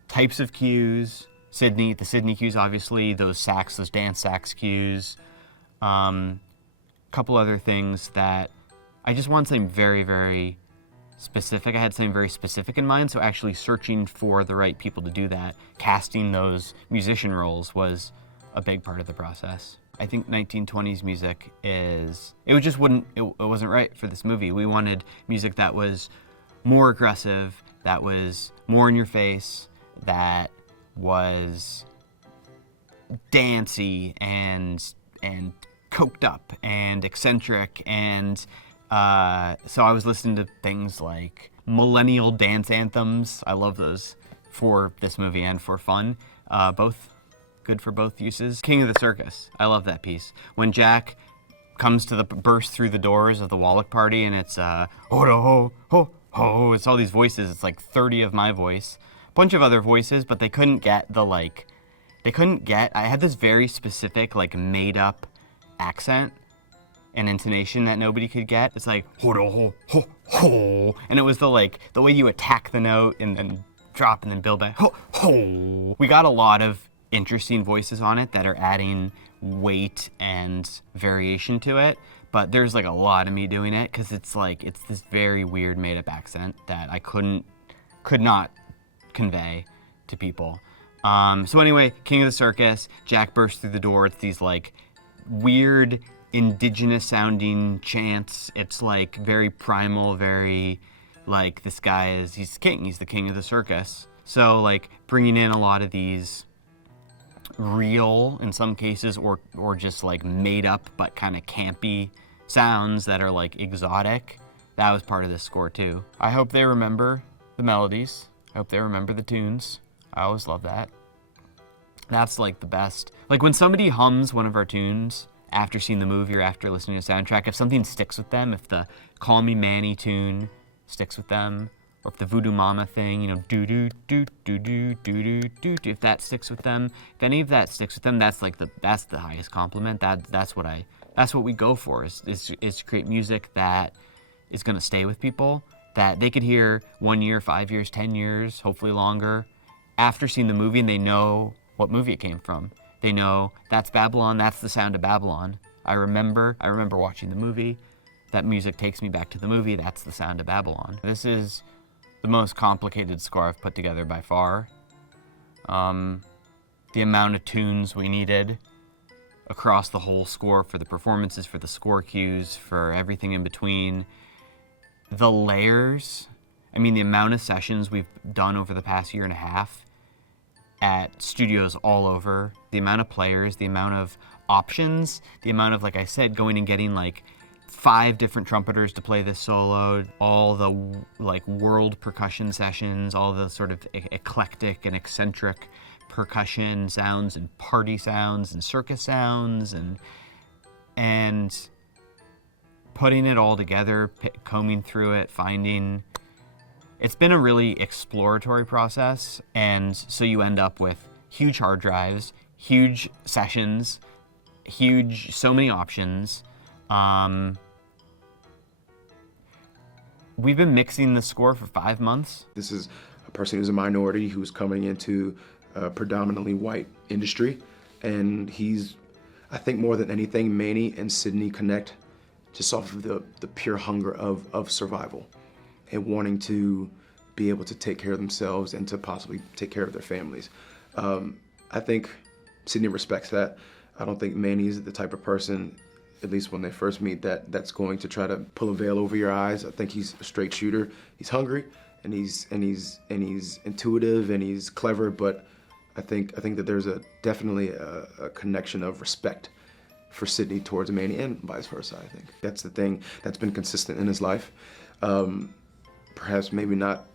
types of cues. The Sydney cues, obviously, those dance sax cues. Couple other things that I just want something very, very specific. I had something very specific in mind, so actually searching for the right people to do that, casting those musician roles was a big part of the process. I think 1920s music it wasn't right for this movie. We wanted music that was more aggressive, that was more in your face, that was dancey and coked up and eccentric, and so I was listening to things like millennial dance anthems. I love those for this movie and for fun, both good for both uses. King of the Circus, I love that piece. When Jack comes to burst through the doors of the Wallach party, and it's ho ho ho ho, it's all these voices. It's like 30 of my voice, a bunch of other voices, but they couldn't get I had this very specific like made up accent and intonation that nobody could get. It's like ho ho ho ho, and it was the way you attack the note and then drop and then build back ho ho. We got a lot of interesting voices on it that are adding weight and variation to it, but there's like a lot of me doing it because it's this very weird made up accent that I could not convey to people. So anyway, King of the Circus, Jack bursts through the door. It's these like weird indigenous sounding chants. It's like very primal, very like he's king, he's the king of the circus. So like bringing in a lot of these real, in some cases, or just like made up but kind of campy sounds that are like exotic. That was part of this score too. I hope they remember the melodies. I hope they remember the tunes. I always love that. That's like the best. Like when somebody hums one of our tunes after seeing the movie or after listening to the soundtrack, if something sticks with them, if the Call Me Manny tune sticks with them, or if the Voodoo Mama thing, do do do do do do do do, if that sticks with them, if any of that sticks with them, that's the highest compliment. That's what we go for is to create music that is going to stay with people, that they could hear 1 year, 5 years, 10 years, hopefully longer, after seeing the movie, and they know what movie it came from. They know that's Babylon, that's the sound of Babylon. I remember watching the movie. That music takes me back to the movie. That's the sound of Babylon. This is the most complicated score I've put together by far. The amount of tunes we needed across the whole score, for the performances, for the score cues, for everything in between. The layers, the amount of sessions we've done over the past year and a half at studios all over, the amount of players, the amount of options, the amount of, like I said, going and getting like 5 different trumpeters to play this solo, all the like world percussion sessions, all the sort of eclectic and eccentric percussion sounds and party sounds and circus sounds, and putting it all together, combing through it, finding it's been a really exploratory process, and so you end up with huge hard drives, huge sessions, so many options. We've been mixing the score for 5 months. This is a person who's a minority who's coming into a predominantly white industry, and he's, I think more than anything, Manny and Sydney connect just off of the pure hunger of survival and wanting to be able to take care of themselves and to possibly take care of their families. I think Sydney respects that. I don't think Manny's the type of person, at least when they first meet, that's going to try to pull a veil over your eyes. I think he's a straight shooter. He's hungry and he's intuitive and he's clever, but I think that there's definitely a connection of respect for Sydney towards Manny and vice versa. I think that's the thing that's been consistent in his life. Perhaps maybe not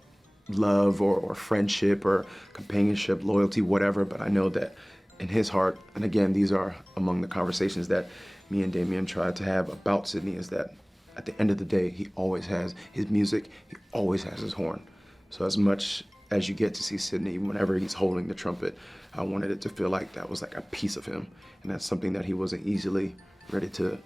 love or friendship or companionship, loyalty, whatever, but I know that in his heart, and again, these are among the conversations that me and Damien tried to have about Sydney, is that at the end of the day, he always has his music, he always has his horn. So as much as you get to see Sydney, whenever he's holding the trumpet, I wanted it to feel like that was like a piece of him, and that's something that he wasn't easily ready to,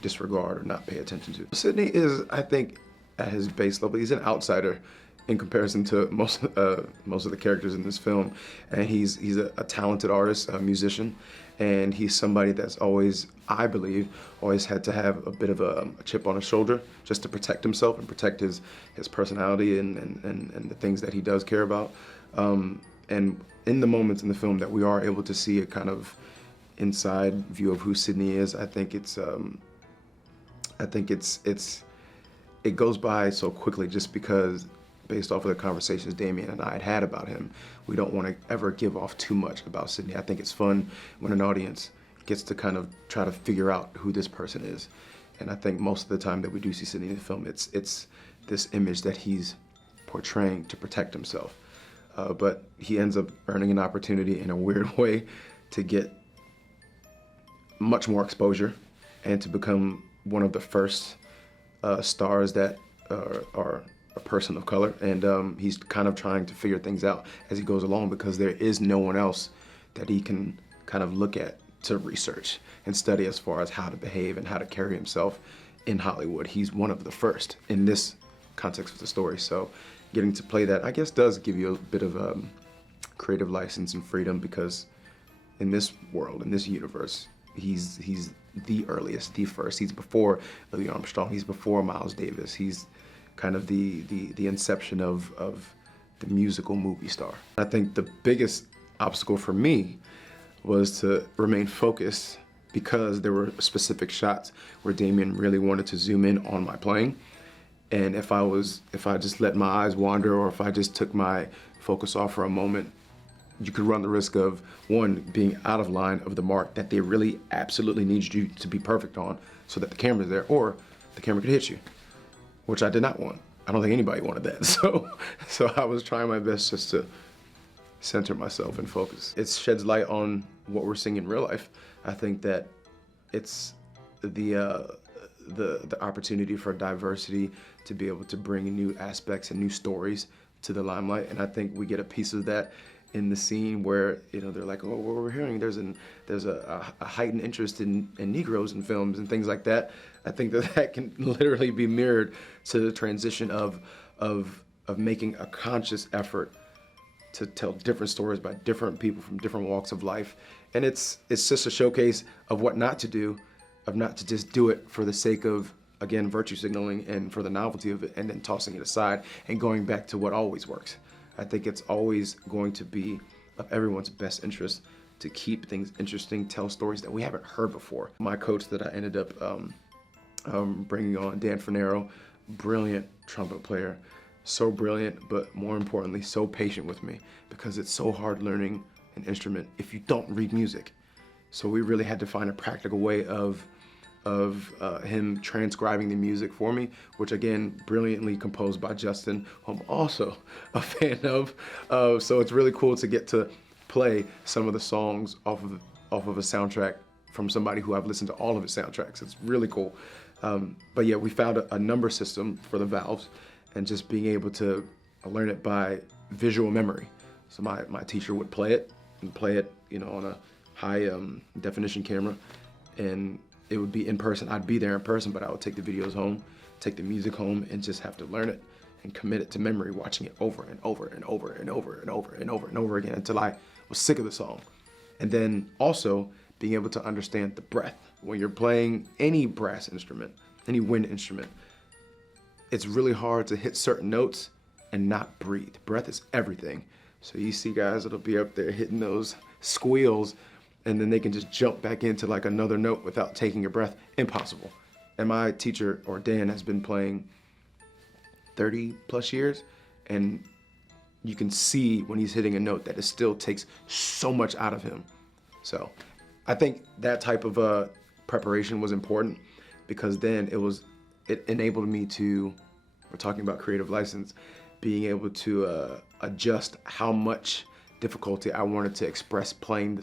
disregard or not pay attention to. Sydney is, I think, at his base level, he's an outsider in comparison to most of the characters in this film, and he's a talented artist, a musician, and he's somebody that's always, I believe, always had to have a bit of a chip on his shoulder just to protect himself and protect his personality and the things that he does care about. And in the moments in the film that we are able to see a kind of inside view of who Sydney is, I think it goes by so quickly just because, based off of the conversations Damien and I had about him, we don't want to ever give off too much about Sydney. I think it's fun when an audience gets to kind of try to figure out who this person is. And I think most of the time that we do see Sydney in the film, it's this image that he's portraying to protect himself. But he ends up earning an opportunity in a weird way to get much more exposure and to become one of the first stars that are a person of color, and he's kind of trying to figure things out as he goes along because there is no one else that he can kind of look at to research and study as far as how to behave and how to carry himself in Hollywood. He's one of the first in this context of the story, so getting to play that, I guess, does give you a bit of creative license and freedom, because in this world, in this universe, he's the earliest, the first. He's before Louis Armstrong, he's before Miles Davis, he's kind of the inception of the musical movie star. I think the biggest obstacle for me was to remain focused, because there were specific shots where Damien really wanted to zoom in on my playing. And if I just let my eyes wander, or if I just took my focus off for a moment, you could run the risk of, one, being out of line of the mark that they really absolutely need you to be perfect on so that the camera's there, or the camera could hit you, which I did not want. I don't think anybody wanted that. So I was trying my best just to center myself and focus. It sheds light on what we're seeing in real life. I think that it's the opportunity for diversity to be able to bring new aspects and new stories to the limelight, and I think we get a piece of that in the scene where they're like, oh, what we're hearing, there's a heightened interest in Negroes in films and things like that. I think that can literally be mirrored to the transition of making a conscious effort to tell different stories by different people from different walks of life. And it's just a showcase of what not to do, of not to just do it for the sake of, again, virtue signaling and for the novelty of it, and then tossing it aside and going back to what always works. I think it's always going to be of everyone's best interest to keep things interesting, tell stories that we haven't heard before. My coach that I ended up bringing on, Dan Fanero, brilliant trumpet player, so brilliant, but more importantly, so patient with me, because it's so hard learning an instrument if you don't read music. So we really had to find a practical way of him transcribing the music for me, which again, brilliantly composed by Justin, who I'm also a fan of. So it's really cool to get to play some of the songs off of a soundtrack from somebody who I've listened to all of his soundtracks. It's really cool. But yeah, we found a number system for the valves, and just being able to I learned it by visual memory. So my teacher would play it, you know, on a high definition camera, and it would be in person. I'd be there in person, but I would take the videos home, take the music home, and just have to learn it and commit it to memory, watching it over and over and over and over and over and over and over again until I was sick of the song. And then also being able to understand the breath. When you're playing any brass instrument, any wind instrument, it's really hard to hit certain notes and not breathe. Breath is everything. So you see guys that'll be up there hitting those squeals, and then they can just jump back into like another note without taking a breath. Impossible. And my teacher, or Dan, has been playing 30 plus years, and you can see when he's hitting a note that it still takes so much out of him. So I think that type of preparation was important, because then it enabled me to, we're talking about creative license, being able to adjust how much difficulty I wanted to express playing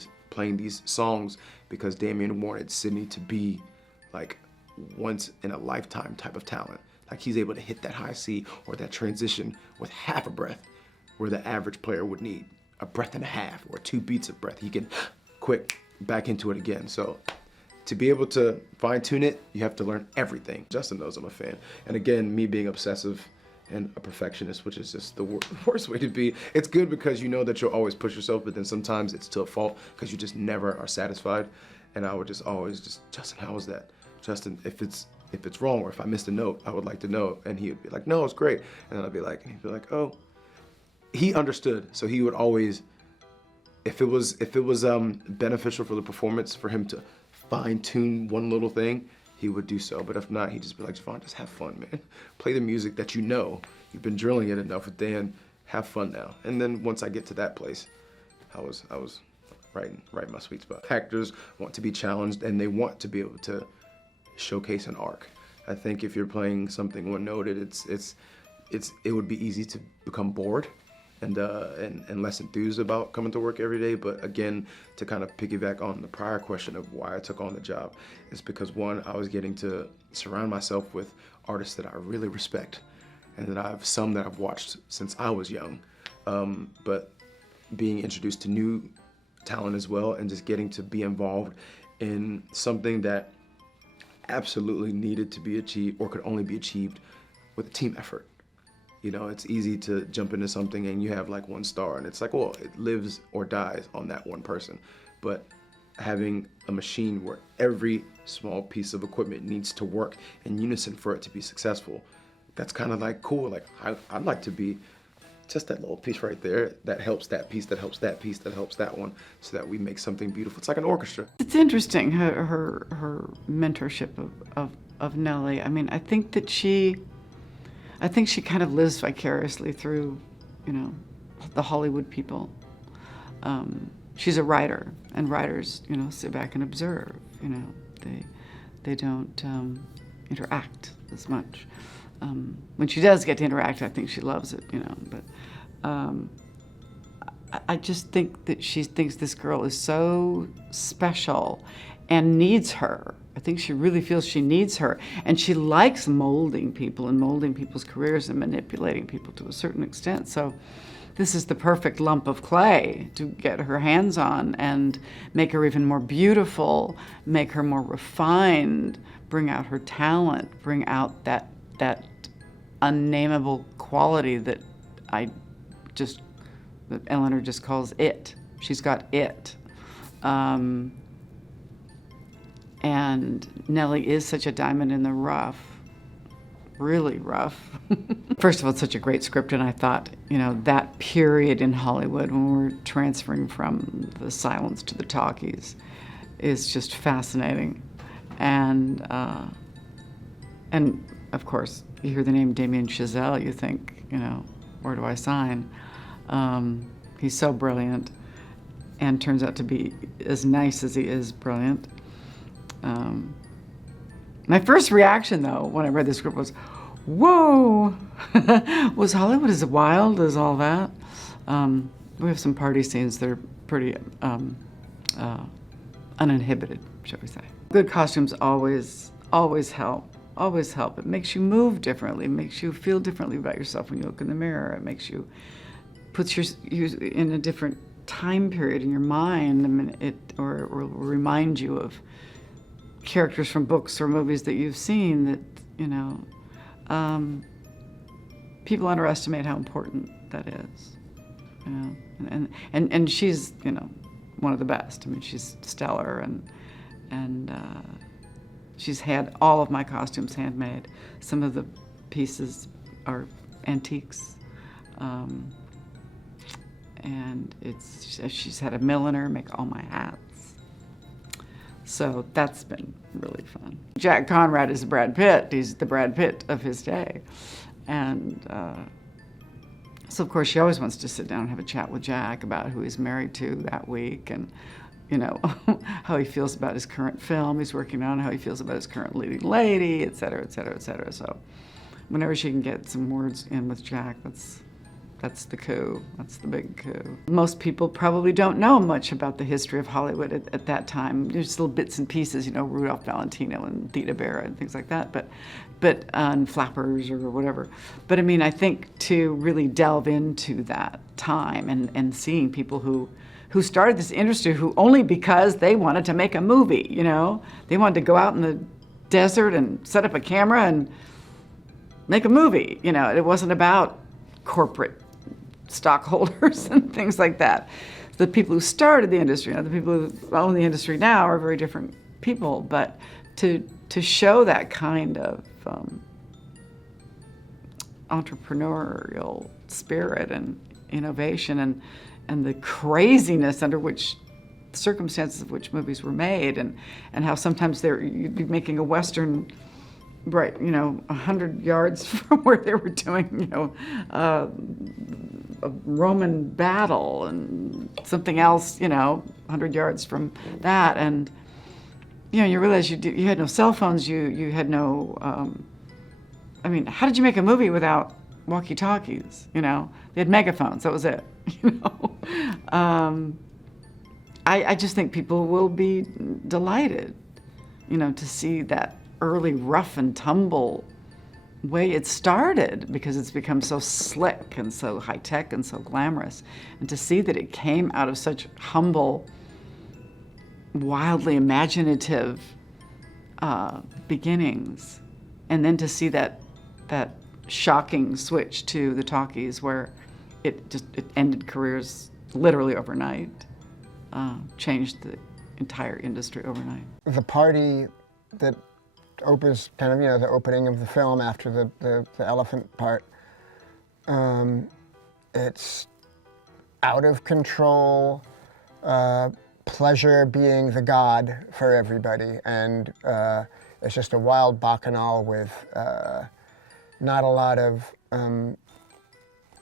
these songs, because Damien wanted Sydney to be like once in a lifetime type of talent. Like he's able to hit that high C or that transition with half a breath, where the average player would need a breath and a half or 2 beats of breath. He can quick back into it again. So to be able to fine tune it, you have to learn everything. Justin knows I'm a fan. And again, me being obsessive and a perfectionist, which is just the worst way to be. It's good because you know that you'll always push yourself, but then sometimes it's to a fault because you just never are satisfied. And I would just always Justin, how was that? Justin, if it's wrong or if I missed a note, I would like to know. And he would be like, no, it's great. And then I'd be like, and he'd be like, oh. He understood, so he would always, if it was beneficial for the performance for him to fine tune one little thing, he would do so. But if not, he'd just be like, Javon, just have fun, man. Play the music that you know. You've been drilling it enough with Dan. Have fun now. And then once I get to that place, I was right in my sweet spot. Actors want to be challenged, and they want to be able to showcase an arc. I think if you're playing something one-noted, it would be easy to become bored and less enthused about coming to work every day. But again, to kind of piggyback on the prior question of why I took on the job, is because one, I was getting to surround myself with artists that I really respect, and that I have some that I've watched since I was young, but being introduced to new talent as well, and just getting to be involved in something that absolutely needed to be achieved, or could only be achieved with a team effort. You know, it's easy to jump into something and you have like one star, and it's like, well, it lives or dies on that one person. But having a machine where every small piece of equipment needs to work in unison for it to be successful, that's kind of like cool. Like I'd like to be just that little piece right there that helps that piece, that helps that piece, that helps that one, so that we make something beautiful. It's like an orchestra. It's interesting, her mentorship of Nellie. I mean, I think she kind of lives vicariously through, you know, the Hollywood people. She's a writer, and writers, you know, sit back and observe. You know, they don't interact as much. When she does get to interact, I think she loves it, you know. But I just think that she thinks this girl is so special and needs her. I think she really feels she needs her, and she likes molding people and molding people's careers and manipulating people to a certain extent. So this is the perfect lump of clay to get her hands on and make her even more beautiful, make her more refined, bring out her talent, bring out that unnameable quality that that Eleanor just calls it. She's got it. And Nellie is such a diamond in the rough, really rough. First of all, it's such a great script, and I thought, you know, that period in Hollywood when we're transferring from the silence to the talkies is just fascinating. And of course, you hear the name Damien Chazelle, you think, you know, where do I sign? He's so brilliant, and turns out to be as nice as he is brilliant. My first reaction, though, when I read the script was, whoa, was Hollywood as wild as all that? We have some party scenes that are pretty uninhibited, shall we say. Good costumes always help. always help. It makes you move differently. It makes you feel differently about yourself when you look in the mirror. It makes you, puts you in a different time period in your mind. I mean, or remind you of characters from books or movies that you've seen that, you know, people underestimate how important that is, you know, and she's, you know, one of the best. I mean, she's stellar, and she's had all of my costumes handmade. Some of the pieces are antiques, and she's had a milliner make all my hats. So that's been really fun. Jack Conrad is Brad Pitt. He's the Brad Pitt of his day. And so, of course, she always wants to sit down and have a chat with Jack about who he's married to that week and, you know, how he feels about his current film he's working on, how he feels about his current leading lady, et cetera, et cetera, et cetera. So whenever she can get some words in with Jack, that's the coup. That's the big coup. Most people probably don't know much about the history of Hollywood at that time. There's little bits and pieces, you know, Rudolph Valentino and Theda Bara and things like that, but and Flappers or whatever. But I mean, I think to really delve into that time and seeing people who started this industry who only because they wanted to make a movie, you know? They wanted to go out in the desert and set up a camera and make a movie, you know? It wasn't about corporate stockholders and things like that. The people who started the industry, you know, the people who own the industry now are very different people, but to show that kind of entrepreneurial spirit and innovation and the craziness under which circumstances of which movies were made, and how sometimes you'd be making a Western, right, you know, 100 yards from where they were doing, you know, a Roman battle and something else, you know, 100 yards from that. And, you know, you realize you had no cell phones, you had no, I mean, how did you make a movie without walkie-talkies, you know? They had megaphones, that was it, you know? I just think people will be delighted, you know, to see that early rough and tumble way it started, because it's become so slick and so high-tech and so glamorous. And to see that it came out of such humble, wildly imaginative beginnings, and then to see that shocking switch to the talkies where it ended careers literally overnight, changed the entire industry overnight. The party that opens kind of, you know, the opening of the film after the elephant part, it's out of control, pleasure being the god for everybody, and it's just a wild bacchanal with not a lot of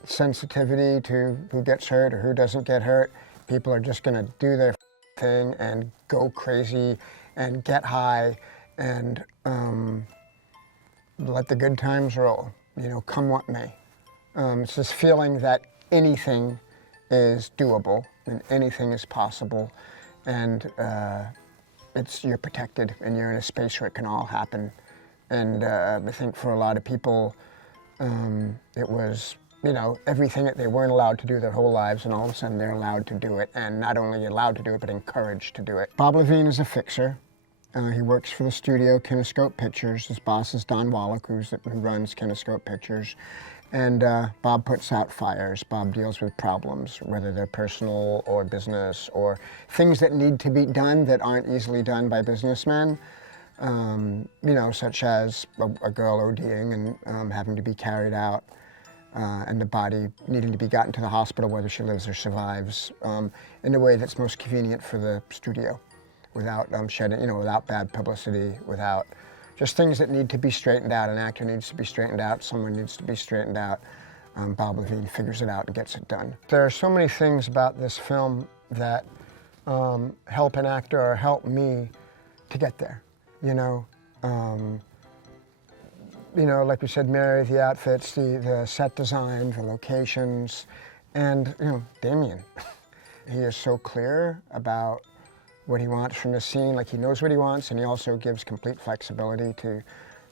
sensitivity to who gets hurt or who doesn't get hurt. People are just gonna do their thing and go crazy and get high and let the good times roll, you know, come what may. It's this feeling that anything is doable and anything is possible, and you're protected and you're in a space where it can all happen. And I think for a lot of people, it was, you know, everything that they weren't allowed to do their whole lives, and all of a sudden they're allowed to do it, and not only allowed to do it, but encouraged to do it. Bob Levine is a fixer. He works for the studio, Kinescope Pictures. His boss is Don Wallach, who runs Kinescope Pictures. And Bob puts out fires. Bob deals with problems, whether they're personal or business, or things that need to be done that aren't easily done by businessmen. You know, such as a girl ODing and having to be carried out, and the body needing to be gotten to the hospital, whether she lives or survives, in a way that's most convenient for the studio, without shedding, you know, without bad publicity, without just things that need to be straightened out. An actor needs to be straightened out, someone needs to be straightened out. Bob Levine figures it out and gets it done. There are so many things about this film that help an actor or help me to get there, you know. You know, like we said, Mary, the outfits, the set design, the locations, and, you know, Damien. He is so clear about what he wants from the scene, like he knows what he wants, and he also gives complete flexibility to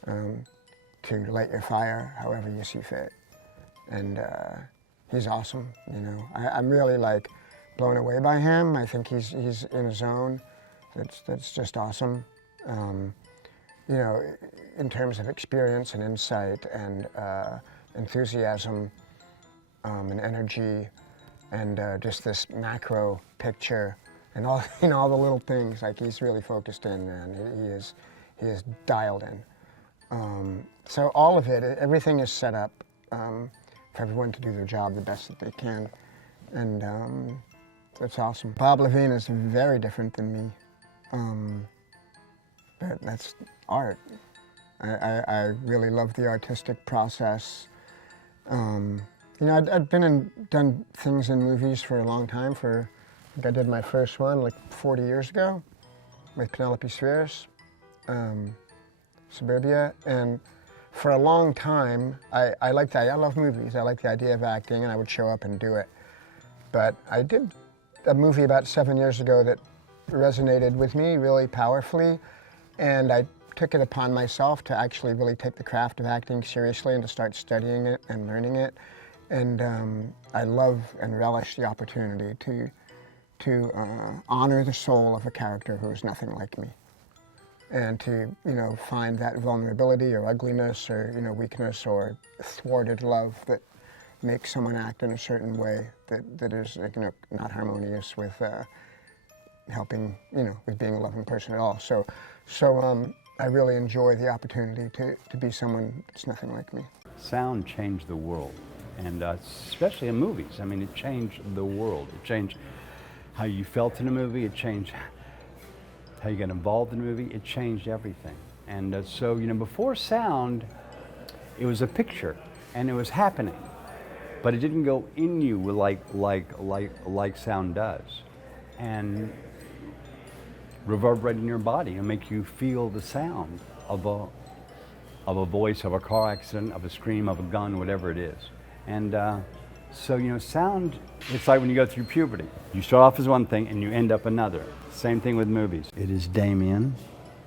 to light your fire however you see fit. And he's awesome, you know. I'm really like blown away by him. I think he's in a zone that's just awesome. You know, in terms of experience and insight and enthusiasm and energy and just this macro picture and all, you know, all the little things. Like, he's really focused in, man. He is dialed in. So all of it, everything is set up for everyone to do their job the best that they can, and that's awesome. Bob Levine is very different than me, but that's art. I really love the artistic process. You know, I'd done things in movies for a long time. I think I did my first one like 40 years ago with Penelope Spheres, Suburbia, and for a long time, I liked that. I love movies. I like the idea of acting, and I would show up and do it. But I did a movie about 7 years ago that resonated with me really powerfully, and I took it upon myself to actually really take the craft of acting seriously and to start studying it and learning it. And I love and relish the opportunity to honor the soul of a character who is nothing like me, and to, you know, find that vulnerability or ugliness or, you know, weakness or thwarted love that makes someone act in a certain way that is, like, you know, not harmonious with helping, you know, with being a loving person at all. So I really enjoy the opportunity to be someone that's nothing like me. Sound changed the world, and especially in movies. I mean, it changed the world. It changed how you felt in a movie. It changed how you got involved in a movie. It changed everything. And so, you know, before sound, it was a picture, and it was happening, but it didn't go in you like sound does, and reverberate in your body and make you feel the sound of a voice, of a car accident, of a scream, of a gun, whatever it is. And so, you know, sound, it's like when you go through puberty. You start off as one thing and you end up another. Same thing with movies. It is Damien,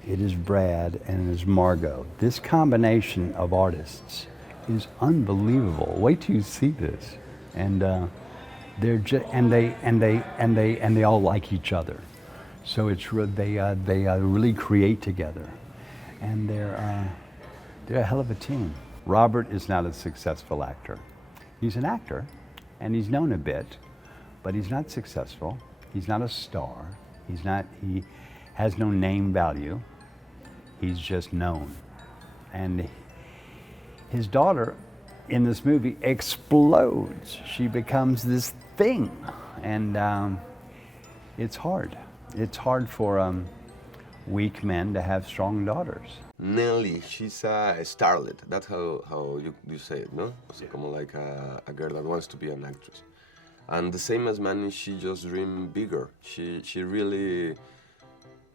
it is Brad, and it is Margot. This combination of artists is unbelievable. Wait till you see this. And they're just, and they all like each other. So it's they really create together, and they're a hell of a team. Robert is not a successful actor. He's an actor, and he's known a bit, but he's not successful. He's not a star. He has no name value. He's just known. And his daughter in this movie explodes. She becomes this thing, and it's hard. It's hard for weak men to have strong daughters. Nelly, she's a starlet. That's how you say it, no? So como like a girl that wants to be an actress. And the same as Manny, she just dream bigger. She really,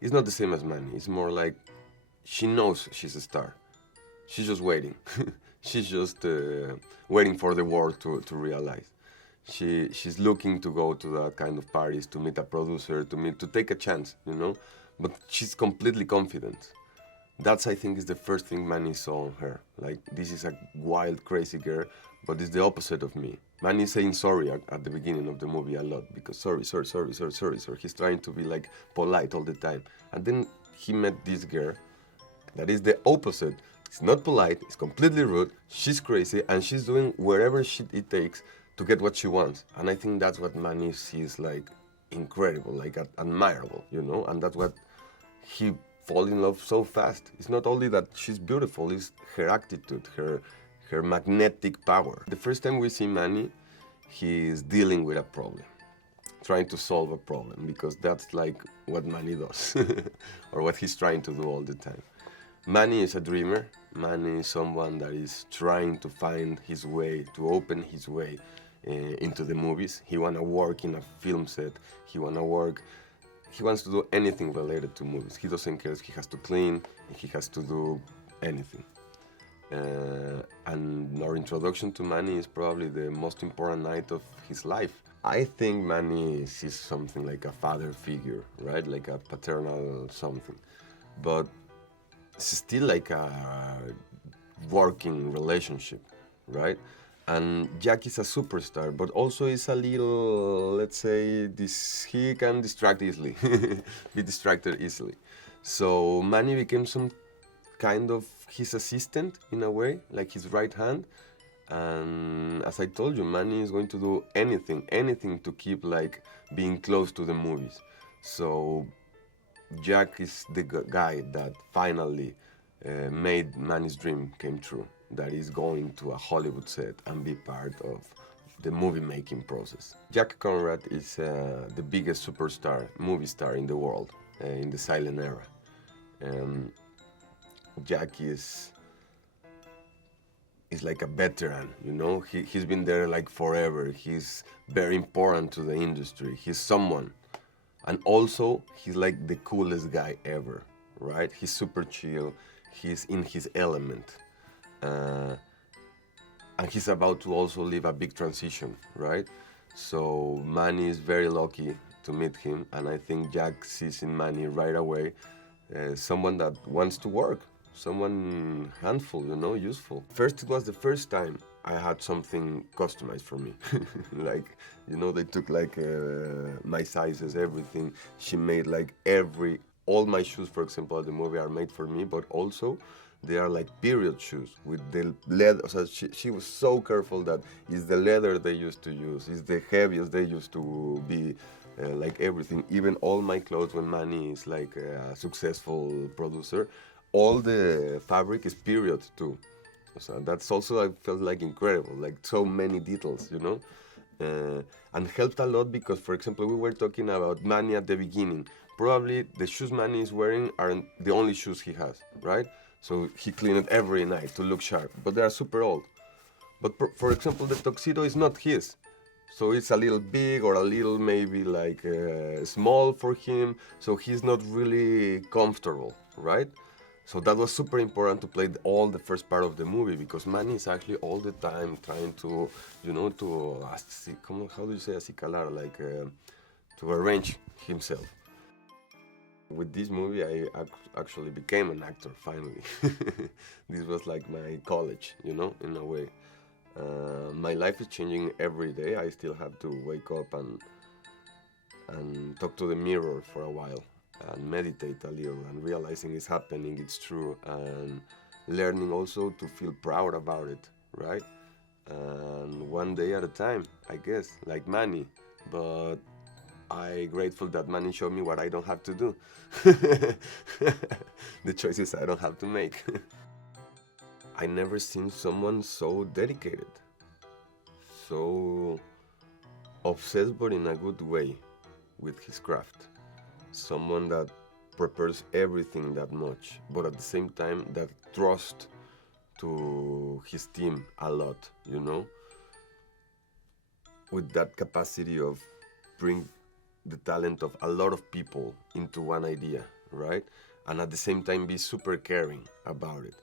it's not the same as Manny. It's more like she knows she's a star. She's just waiting. She's just waiting for the world to realize. She's looking to go to that kind of parties, to meet a producer, to take a chance, you know? But she's completely confident. That's, I think, is the first thing Manny saw on her. Like, this is a wild, crazy girl, but it's the opposite of me. Manny's saying sorry at the beginning of the movie a lot, because sorry. He's trying to be, like, polite all the time. And then he met this girl that is the opposite. It's not polite, it's completely rude, she's crazy, and she's doing whatever it takes to get what she wants. And I think that's what Manny sees like incredible, like admirable, you know? And that's what he fall in love so fast. It's not only that she's beautiful, it's her attitude, her magnetic power. The first time we see Manny, he's dealing with a problem, trying to solve a problem, because that's like what Manny does, or what he's trying to do all the time. Manny is a dreamer. Manny is someone that is trying to find his way, to open his way into the movies. He wanna work in a film set. He wants to do anything related to movies. He doesn't care if he has to clean, if he has to do anything. And our introduction to Manny is probably the most important night of his life. I think Manny sees something like a father figure, right? Like a paternal something. But still like a working relationship, right? And Jack is a superstar, but also is a little, let's say, he can distract easily, be distracted easily. So Manny became some kind of his assistant in a way, like his right hand. And as I told you, Manny is going to do anything to keep like being close to the movies. So Jack is the guy that finally made Manny's dream came true. That is going to a Hollywood set and be part of the movie making process. Jack Conrad is the biggest movie star in the world in the silent era. Jack is like a veteran, you know? He's been there like forever. He's very important to the industry. He's someone. And also, he's like the coolest guy ever, right? He's super chill. He's in his element. And he's about to also live a big transition, right? So Manny is very lucky to meet him, and I think Jack sees in Manny right away someone that wants to work, someone handful, you know, useful. First, it was the first time I had something customized for me. Like, you know, they took like my sizes, everything. She made like all my shoes, for example, at the movie are made for me, but also they are like period shoes with the leather. So she was so careful that it's the leather they used to use, it's the heaviest they used to be, like everything. Even all my clothes, when Manny is like a successful producer, all the fabric is period too. So that's also, I felt like incredible, like so many details, you know? And helped a lot because, for example, we were talking about Manny at the beginning. Probably the shoes Manny is wearing aren't the only shoes he has, right? So he cleaned it every night to look sharp, but they are super old. But for example, the tuxedo is not his. So it's a little big or a little maybe like small for him. So he's not really comfortable, right? So that was super important to play all the first part of the movie because Manny is actually all the time trying to, you know, how do you say acicalar, like to arrange himself. With this movie, I actually became an actor, finally. This was like my college, you know, in a way. My life is changing every day. I still have to wake up and talk to the mirror for a while and meditate a little and realizing it's happening, it's true, and learning also to feel proud about it, right? And one day at a time, I guess, like Manny. But I'm grateful that Manny showed me what I don't have to do. The choices I don't have to make. I never seen someone so dedicated, so obsessed, but in a good way, with his craft. Someone that prepares everything that much, but at the same time that trusts to his team a lot, you know? With that capacity of bring the talent of a lot of people into one idea, right? And at the same time be super caring about it.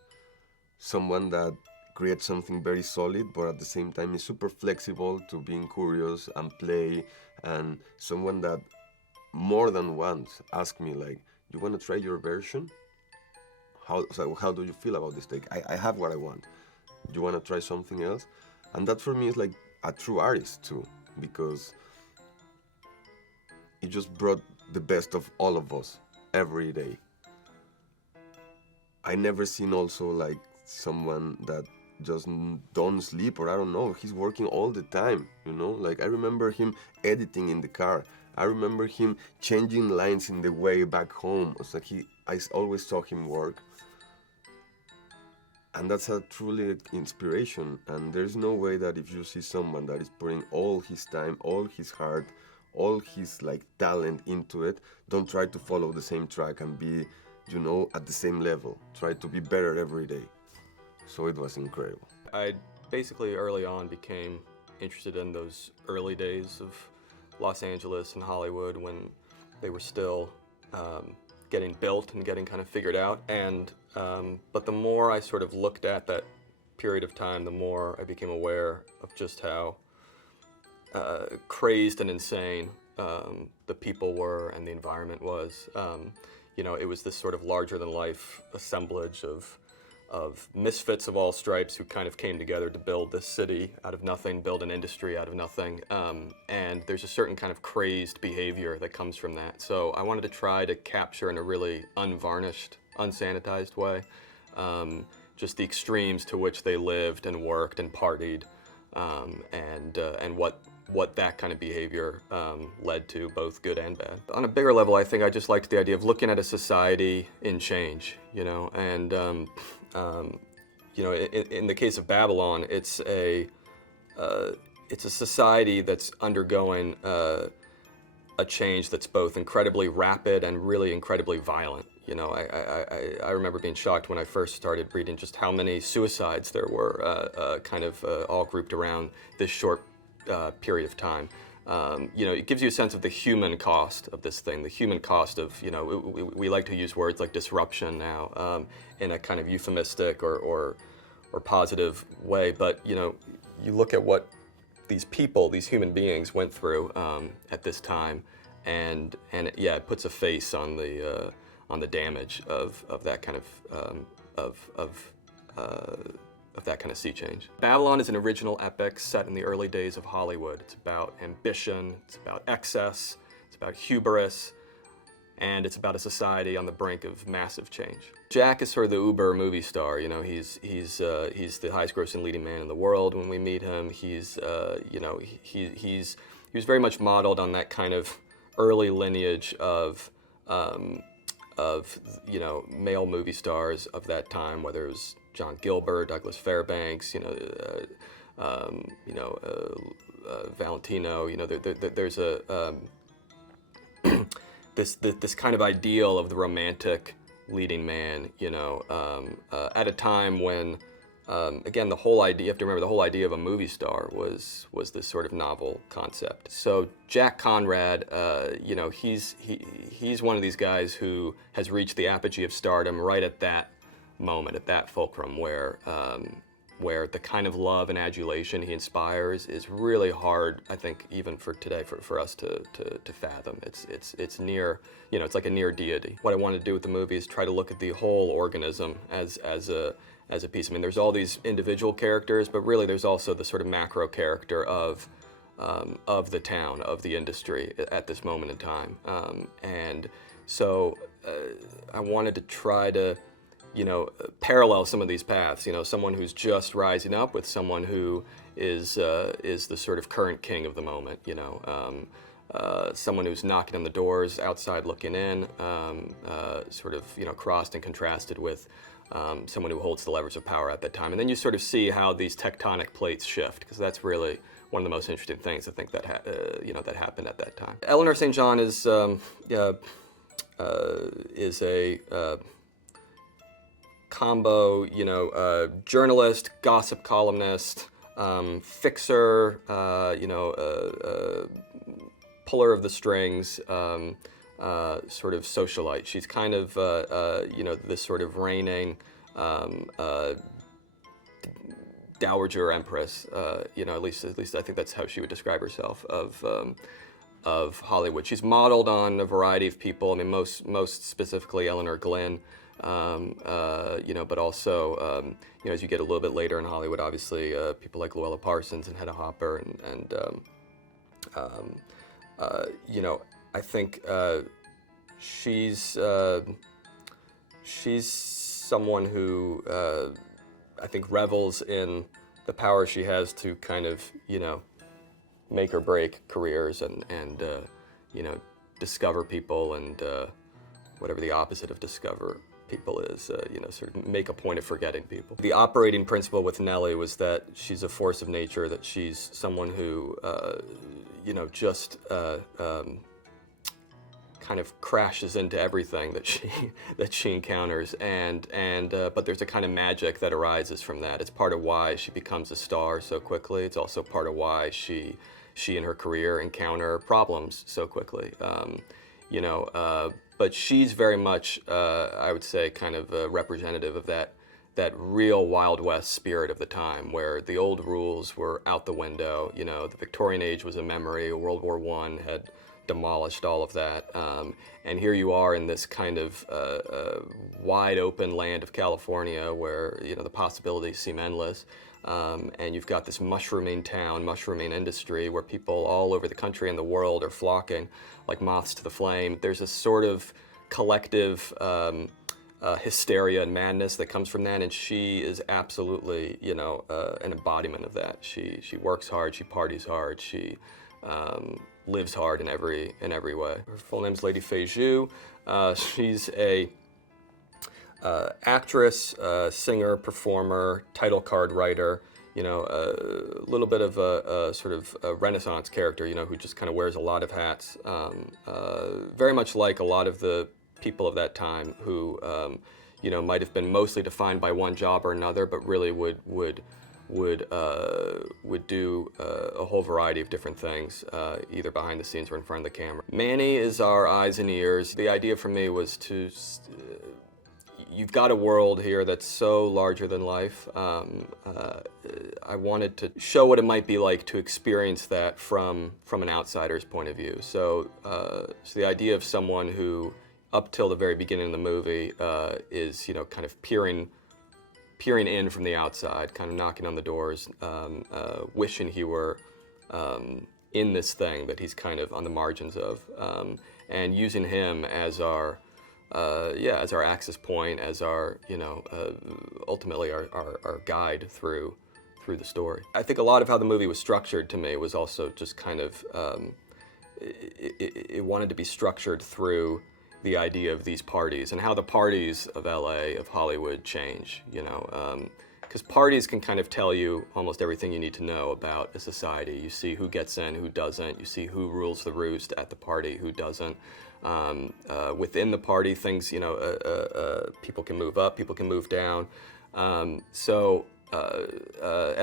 Someone that creates something very solid, but at the same time is super flexible to being curious and play, and someone that more than once asked me like, you want to try your version? How do you feel about this take? I have what I want. Do you want to try something else? And that for me is like a true artist too, because it just brought the best of all of us every day. I never seen also like someone that just don't sleep, or I don't know, he's working all the time, you know? Like I remember him editing in the car. I remember him changing lines in the way back home. It's like I always saw him work. And that's a truly inspiration. And there's no way that if you see someone that is putting all his time, all his heart, all his like talent into it, don't try to follow the same track and be, you know, at the same level. Try to be better every day. So it was incredible. I basically early on became interested in those early days of Los Angeles and Hollywood when they were still getting built and getting kind of figured out. And but the more I sort of looked at that period of time, the more I became aware of just how crazed and insane the people were and the environment was. you know, it was this sort of larger-than-life assemblage of misfits of all stripes who kind of came together to build this city out of nothing, build an industry out of nothing. And there's a certain kind of crazed behavior that comes from that. So I wanted to try to capture in a really unvarnished, unsanitized way, just the extremes to which they lived and worked and partied, and what that kind of behavior led to, both good and bad. On a bigger level, I think I just liked the idea of looking at a society in change, you know, and you know, in the case of Babylon, it's a society that's undergoing a change that's both incredibly rapid and really incredibly violent. You know, I remember being shocked when I first started reading just how many suicides there were, kind of all grouped around this short period of time. You know, it gives you a sense of the human cost of this thing, the human cost of, you know, we like to use words like disruption now in a kind of euphemistic or positive way, but, you know, you look at what these people, these human beings went through at this time, and yeah, it puts a face on the damage of that kind of that kind of sea change. Babylon is an original epic set in the early days of Hollywood. It's about ambition, it's about excess, it's about hubris, and it's about a society on the brink of massive change. Jack is sort of the uber movie star. You know, he's the highest grossing leading man in the world when we meet him. He's you know, he was very much modeled on that kind of early lineage of you know, male movie stars of that time, whether it was John Gilbert, Douglas Fairbanks, you know, Valentino. You know, there's a this kind of ideal of the romantic leading man. You know, at a time when, again, the whole idea, you have to remember, the whole idea of a movie star was this sort of novel concept. So Jack Conrad, you know, he's one of these guys who has reached the apogee of stardom right at that moment, at that fulcrum, where the kind of love and adulation he inspires is really hard, I think, even for today, for us to fathom. It's near, you know, it's like a near deity. What I wanted to do with the movie is try to look at the whole organism as a piece. I mean, there's all these individual characters, but really there's also the sort of macro character of the town, of the industry at this moment in time. And so I wanted to try to, you know, parallel some of these paths. You know, someone who's just rising up with someone who is the sort of current king of the moment. You know, someone who's knocking on the doors outside looking in, sort of, you know, crossed and contrasted with someone who holds the levers of power at that time. And then you sort of see how these tectonic plates shift, because that's really one of the most interesting things, I think, that you know, that happened at that time. Eleanor St. John is a combo, you know, journalist, gossip columnist, fixer, you know, puller of the strings, sort of socialite. She's kind of, you know, this sort of reigning dowager empress. You know, at least I think that's how she would describe herself, of Hollywood. She's modeled on a variety of people. I mean, most specifically Eleanor Glynn. You know, but also, you know, as you get a little bit later in Hollywood, obviously, people like Luella Parsons and Hedda Hopper, and you know, I think she's someone who I think revels in the power she has to kind of, you know, make or break careers and you know, discover people, and whatever the opposite of discover people is, you know, sort of make a point of forgetting people. The operating principle with Nellie was that she's a force of nature, that she's someone who, you know, just kind of crashes into everything that she encounters, but there's a kind of magic that arises from that. It's part of why she becomes a star so quickly. It's also part of why she and her career encounter problems so quickly. You know, but she's very much, I would say, kind of representative of that that real Wild West spirit of the time, where the old rules were out the window. You know, the Victorian age was a memory. World War I had demolished all of that. And here you are in this kind of wide open land of California where, you know, the possibilities seem endless. And you've got this mushrooming town, mushrooming industry where people all over the country and the world are flocking like moths to the flame. There's a sort of collective hysteria and madness that comes from that, and she is absolutely, you know, an embodiment of that. She works hard, she parties hard, she lives hard in every way. Her full name's Lady Fei Zhu. She's a actress, singer, performer, title card writer. You know, a little bit of a sort of a Renaissance character. You know, who just kind of wears a lot of hats. Very much like a lot of the people of that time who, you know, might have been mostly defined by one job or another, but really would do a whole variety of different things, either behind the scenes or in front of the camera. Manny is our eyes and ears. The idea for me was to, you've got a world here that's so larger than life. I wanted to show what it might be like to experience that from an outsider's point of view. So the idea of someone who, up till the very beginning of the movie, is, you know, kind of peering in from the outside, kind of knocking on the doors, wishing he were in this thing that he's kind of on the margins of, and using him as our, as our access point, as our, you know, ultimately our guide through the story. I think a lot of how the movie was structured to me was also just kind of, it wanted to be structured through the idea of these parties and how the parties of LA, of Hollywood, change, you know, because parties can kind of tell you almost everything you need to know about a society. You see who gets in, who doesn't. You see who rules the roost at the party, who doesn't. Within the party, things, you know, people can move up, people can move down. And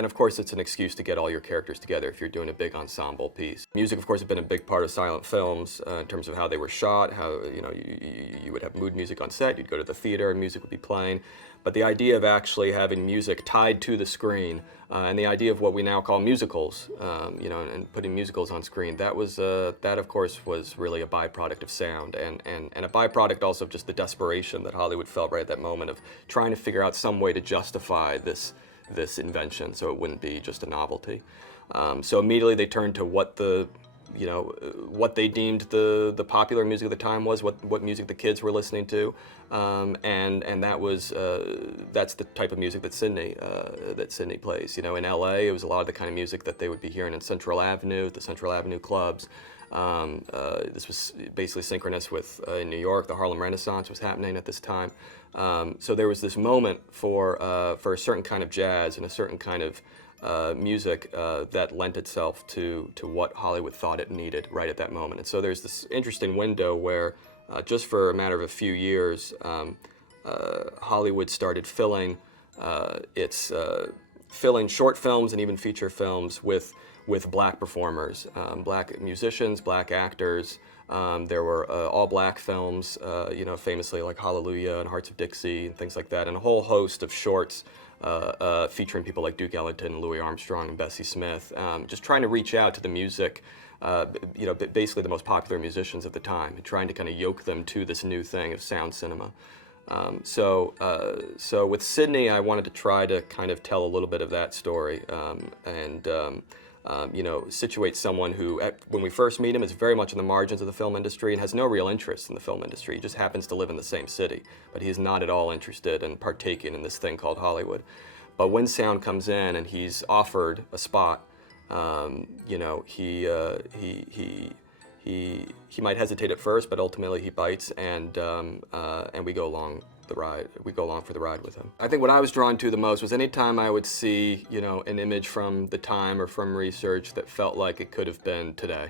of course, it's an excuse to get all your characters together if you're doing a big ensemble piece. Music, of course, has been a big part of silent films in terms of how they were shot, how, you know, you would have mood music on set, you'd go to the theater and music would be playing. But the idea of actually having music tied to the screen, and the idea of what we now call musicals, you know, and putting musicals on screen, that was, that of course was really a byproduct of sound, and a byproduct also of just the desperation that Hollywood felt right at that moment of trying to figure out some way to justify this invention so it wouldn't be just a novelty. So immediately they turned to what the, you know, what they deemed the popular music of the time was, what music the kids were listening to, and that was, that's the type of music that Sydney plays. You know, in LA, it was a lot of the kind of music that they would be hearing in Central Avenue, the Central Avenue clubs. This was basically synchronous with, in New York, the Harlem Renaissance was happening at this time. So there was this moment for a certain kind of jazz and a certain kind of music that lent itself to what Hollywood thought it needed right at that moment. And so there's this interesting window where just for a matter of a few years, Hollywood started filling short films and even feature films with black performers, black musicians, black actors. There were all-black films, you know, famously like Hallelujah and Hearts of Dixie and things like that, and a whole host of shorts featuring people like Duke Ellington and Louis Armstrong and Bessie Smith, just trying to reach out to the music, you know, basically the most popular musicians at the time, and trying to kind of yoke them to this new thing of sound cinema. So with Sydney, I wanted to try to kind of tell a little bit of that story, you know, situate someone who, when we first meet him, is very much in the margins of the film industry and has no real interest in the film industry. He just happens to live in the same city, but he's not at all interested in partaking in this thing called Hollywood. But when sound comes in and he's offered a spot, you know, he might hesitate at first, but ultimately he bites, and we go along the ride. We go along for the ride with him. I think what I was drawn to the most was anytime I would see, you know, an image from the time or from research that felt like it could have been today,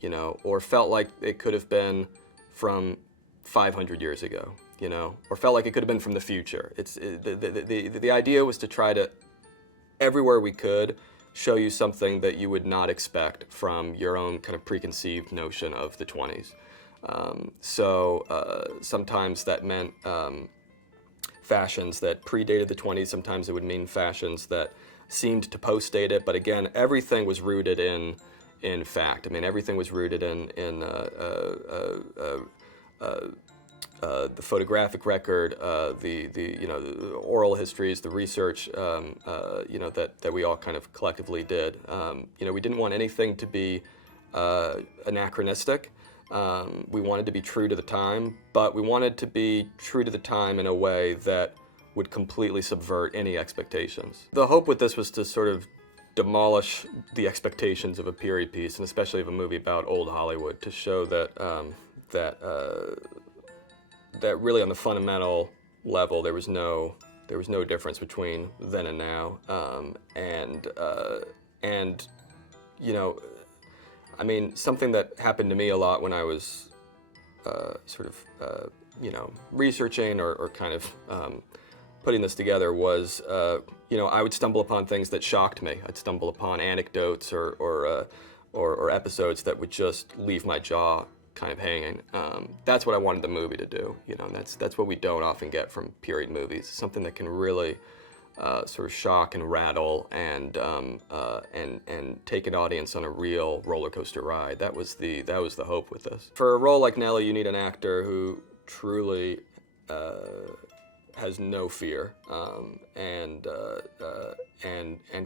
you know, or felt like it could have been from 500 years ago, you know, or felt like it could have been from the future. The idea was to try to, everywhere we could, show you something that you would not expect from your own kind of preconceived notion of the 20s. Sometimes that meant fashions that predated the 20s. Sometimes it would mean fashions that seemed to post-date it, but again, everything was rooted in fact. I mean, everything was rooted in the photographic record, the oral histories, the research, that we all kind of collectively did. We didn't want anything to be anachronistic. We wanted to be true to the time, but we wanted to be true to the time in a way that would completely subvert any expectations. The hope with this was to sort of demolish the expectations of a period piece, and especially of a movie about old Hollywood, to show that that really on the fundamental level there was no difference between then and now, I mean, something that happened to me a lot when I was researching or kind of putting this together was, I would stumble upon things that shocked me. I'd stumble upon anecdotes or episodes that would just leave my jaw kind of hanging. That's what I wanted the movie to do. That's what we don't often get from period movies. Something that can really sort of shock and rattle and take an audience on a real roller coaster ride. That was the hope with this. For a role like Nellie, you need an actor who truly has no fear and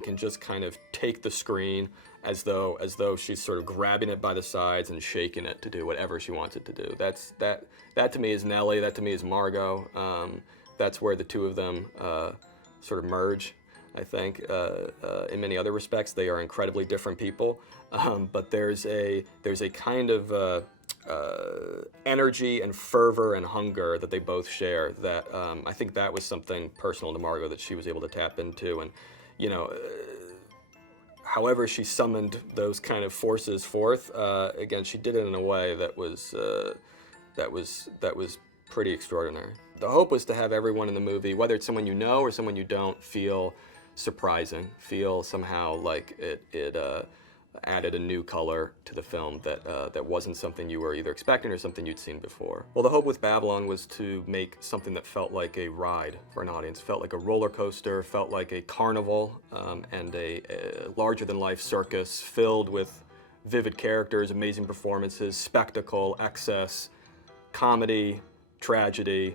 can just kind of take the screen as though she's sort of grabbing it by the sides and shaking it to do whatever she wants it to do. That to me is Nellie. That to me is Margot. That's where the two of them sort of merge. I think in many other respects they are incredibly different people, but there's a kind of energy and fervor and hunger that they both share that I think that was something personal to Margot that she was able to tap into. And however she summoned those kind of forces forth, again, she did it in a way that was pretty extraordinary. The hope was to have everyone in the movie, whether it's someone you know or someone you don't, feel surprising, feel somehow like it added a new color to the film that wasn't something you were either expecting or something you'd seen before. Well, the hope with Babylon was to make something that felt like a ride for an audience, felt like a roller coaster, felt like a carnival, and a larger-than-life circus filled with vivid characters, amazing performances, spectacle, excess, comedy, tragedy,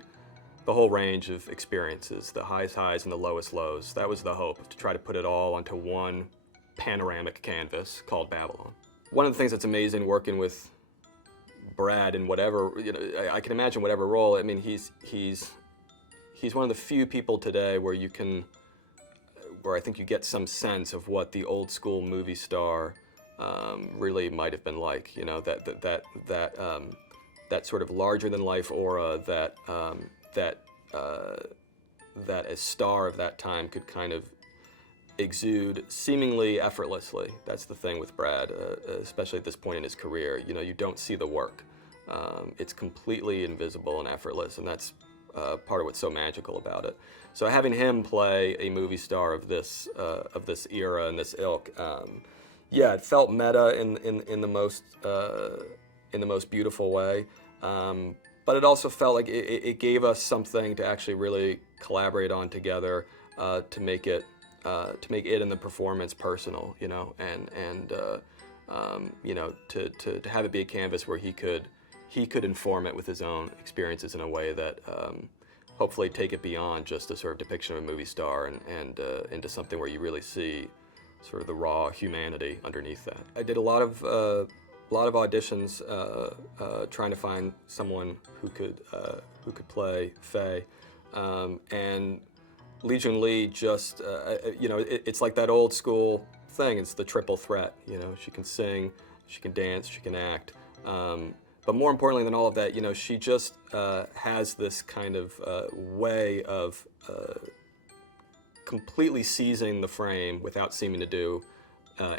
the whole range of experiences, the highest highs and the lowest lows. That was the hope, to try to put it all onto one panoramic canvas called Babylon. One of the things that's amazing working with Brad in whatever, I can imagine whatever role. I mean, he's one of the few people today where I think you get some sense of what the old school movie star really might have been like. That sort of larger than life aura that a star of that time could kind of exude seemingly effortlessly. That's the thing with Brad, especially at this point in his career. You don't see the work. It's completely invisible and effortless, and that's part of what's so magical about it. So having him play a movie star of this era and this ilk, it felt meta in the most beautiful way. But it also felt like it gave us something to actually really collaborate on together to make it and the performance personal, and to have it be a canvas where he could inform it with his own experiences in a way that hopefully take it beyond just a sort of depiction of a movie star and into something where you really see sort of the raw humanity underneath that. I did a lot of auditions trying to find someone who could play Faye, and Legion Lee just it's like that old school thing. It's the triple threat. She can sing, she can dance, she can act, but more importantly than all of that, she just has this kind of way of completely seizing the frame without seeming to do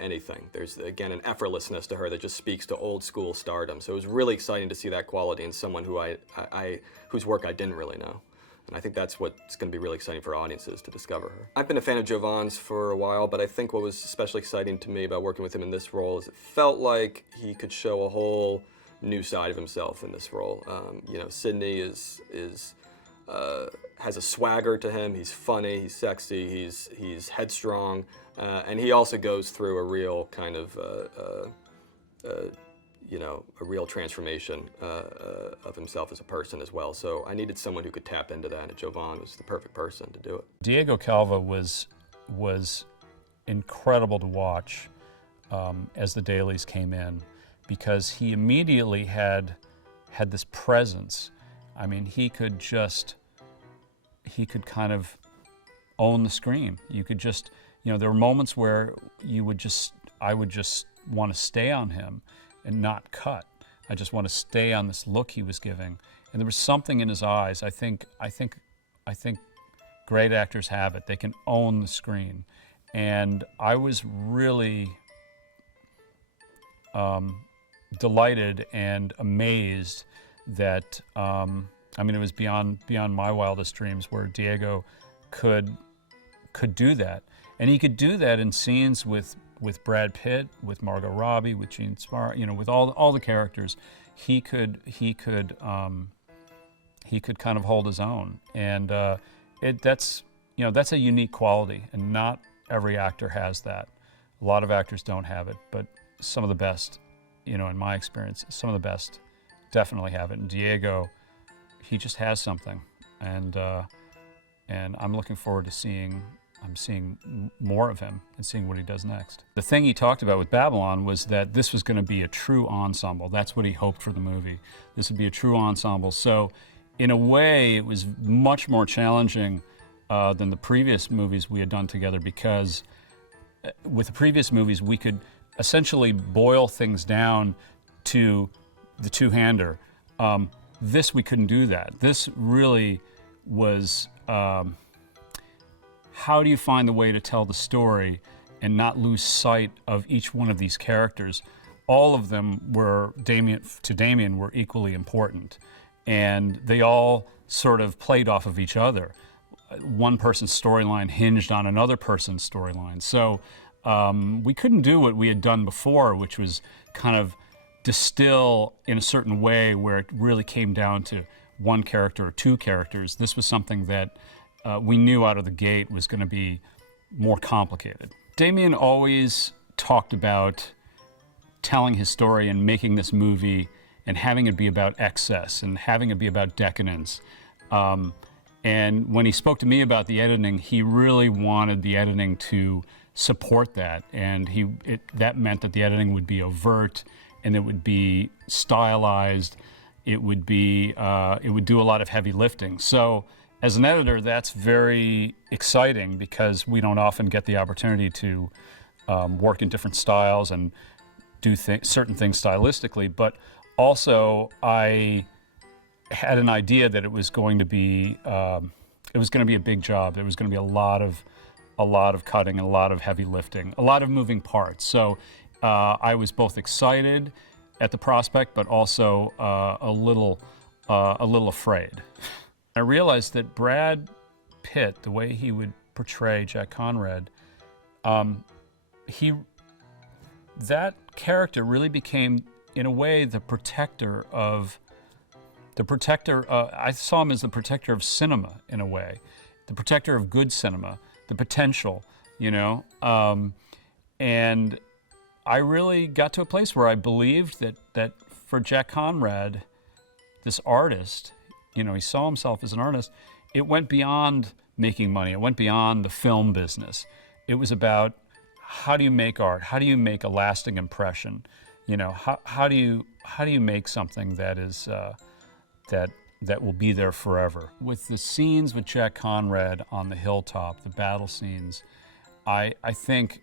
anything. There's, again, an effortlessness to her that just speaks to old school stardom. So it was really exciting to see that quality in someone whose work I didn't really know. And I think that's what's going to be really exciting for audiences to discover her. I've been a fan of Jovan's for a while, but I think what was especially exciting to me about working with him in this role is it felt like he could show a whole new side of himself in this role. Sydney is has a swagger to him. He's funny, he's sexy, he's headstrong, and he also goes through a real kind of a real transformation of himself as a person as well. So I needed someone who could tap into that, and Jovan was the perfect person to do it. Diego Calva was incredible to watch as the dailies came in, because he immediately had this presence. I mean, he could kind of own the screen. You could just, there were moments where I would just want to stay on him and not cut. I just want to stay on this look he was giving. And there was something in his eyes. I think great actors have it. They can own the screen. And I was really delighted and amazed that, it was beyond my wildest dreams where Diego could do that. And he could do that in scenes with Brad Pitt, with Margot Robbie, with Gene Smart, with all the characters. He could kind of hold his own. And that's a unique quality, and not every actor has that. A lot of actors don't have it, but some of the best, in my experience, some of the best definitely have it. And Diego, he just has something, and I'm looking forward to seeing more of him and seeing what he does next. The thing he talked about with Babylon was that this was going to be a true ensemble. That's what he hoped for the movie. This would be a true ensemble. So, in a way, it was much more challenging than the previous movies we had done together, because with the previous movies we could essentially boil things down to the two-hander. This, we couldn't do that. This really was, how do you find the way to tell the story and not lose sight of each one of these characters? All of them were, Damien, were equally important. And they all sort of played off of each other. One person's storyline hinged on another person's storyline. So we couldn't do what we had done before, which was kind of distill in a certain way where it really came down to one character or two characters. This was something that we knew out of the gate was going to be more complicated. Damien always talked about telling his story and making this movie and having it be about excess and having it be about decadence. And when he spoke to me about the editing, he really wanted the editing to support that. And that meant that the editing would be overt, and it would be stylized. It would do a lot of heavy lifting. So as an editor, that's very exciting, because we don't often get the opportunity to work in different styles and do certain things stylistically. But also, I had an idea that it was going to be a big job. There was going to be a lot of cutting and a lot of heavy lifting, a lot of moving parts. So I was both excited at the prospect, but also a little afraid. I realized that Brad Pitt, the way he would portray Jack Conrad, that character really became, in a way, the protector. I saw him as the protector of cinema, in a way, the protector of good cinema, the potential, and I really got to a place where I believed that for Jack Conrad, this artist, he saw himself as an artist. It went beyond making money. It went beyond the film business. It was about, how do you make art? How do you make a lasting impression? How do you make something that is that will be there forever? With the scenes with Jack Conrad on the hilltop, the battle scenes, I think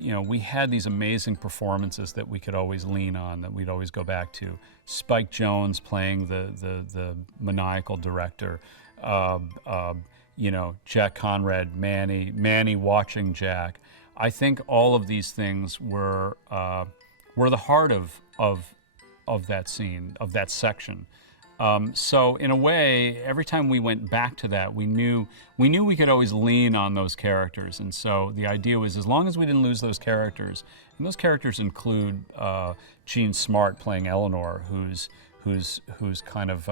we had these amazing performances that we could always lean on, that we'd always go back to. Spike Jonze playing the maniacal director, Jack Conrad, Manny watching Jack. I think all of these things were the heart of that scene, of that section. So in a way, every time we went back to that, we knew we could always lean on those characters. And so the idea was, as long as we didn't lose those characters, and those characters include Gene Smart playing Eleanor, who's kind of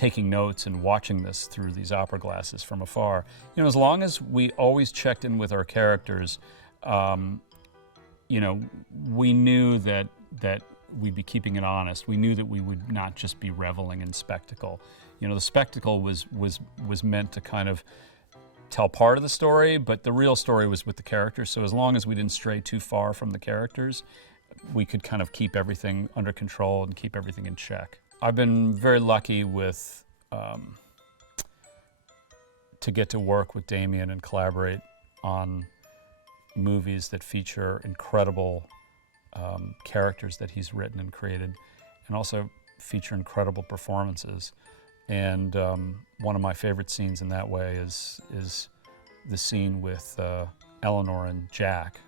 taking notes and watching this through these opera glasses from afar. You know, as long as we always checked in with our characters, you know, we knew that we'd be keeping it honest. We knew that we would not just be reveling in spectacle. You know, the spectacle was meant to kind of tell part of the story, but the real story was with the characters. So as long as we didn't stray too far from the characters, we could kind of keep everything under control and keep everything in check. I've been very lucky with to get to work with Damien and collaborate on movies that feature incredible characters that he's written and created, and also feature incredible performances. And one of my favorite scenes in that way is the scene with Eleanor and Jack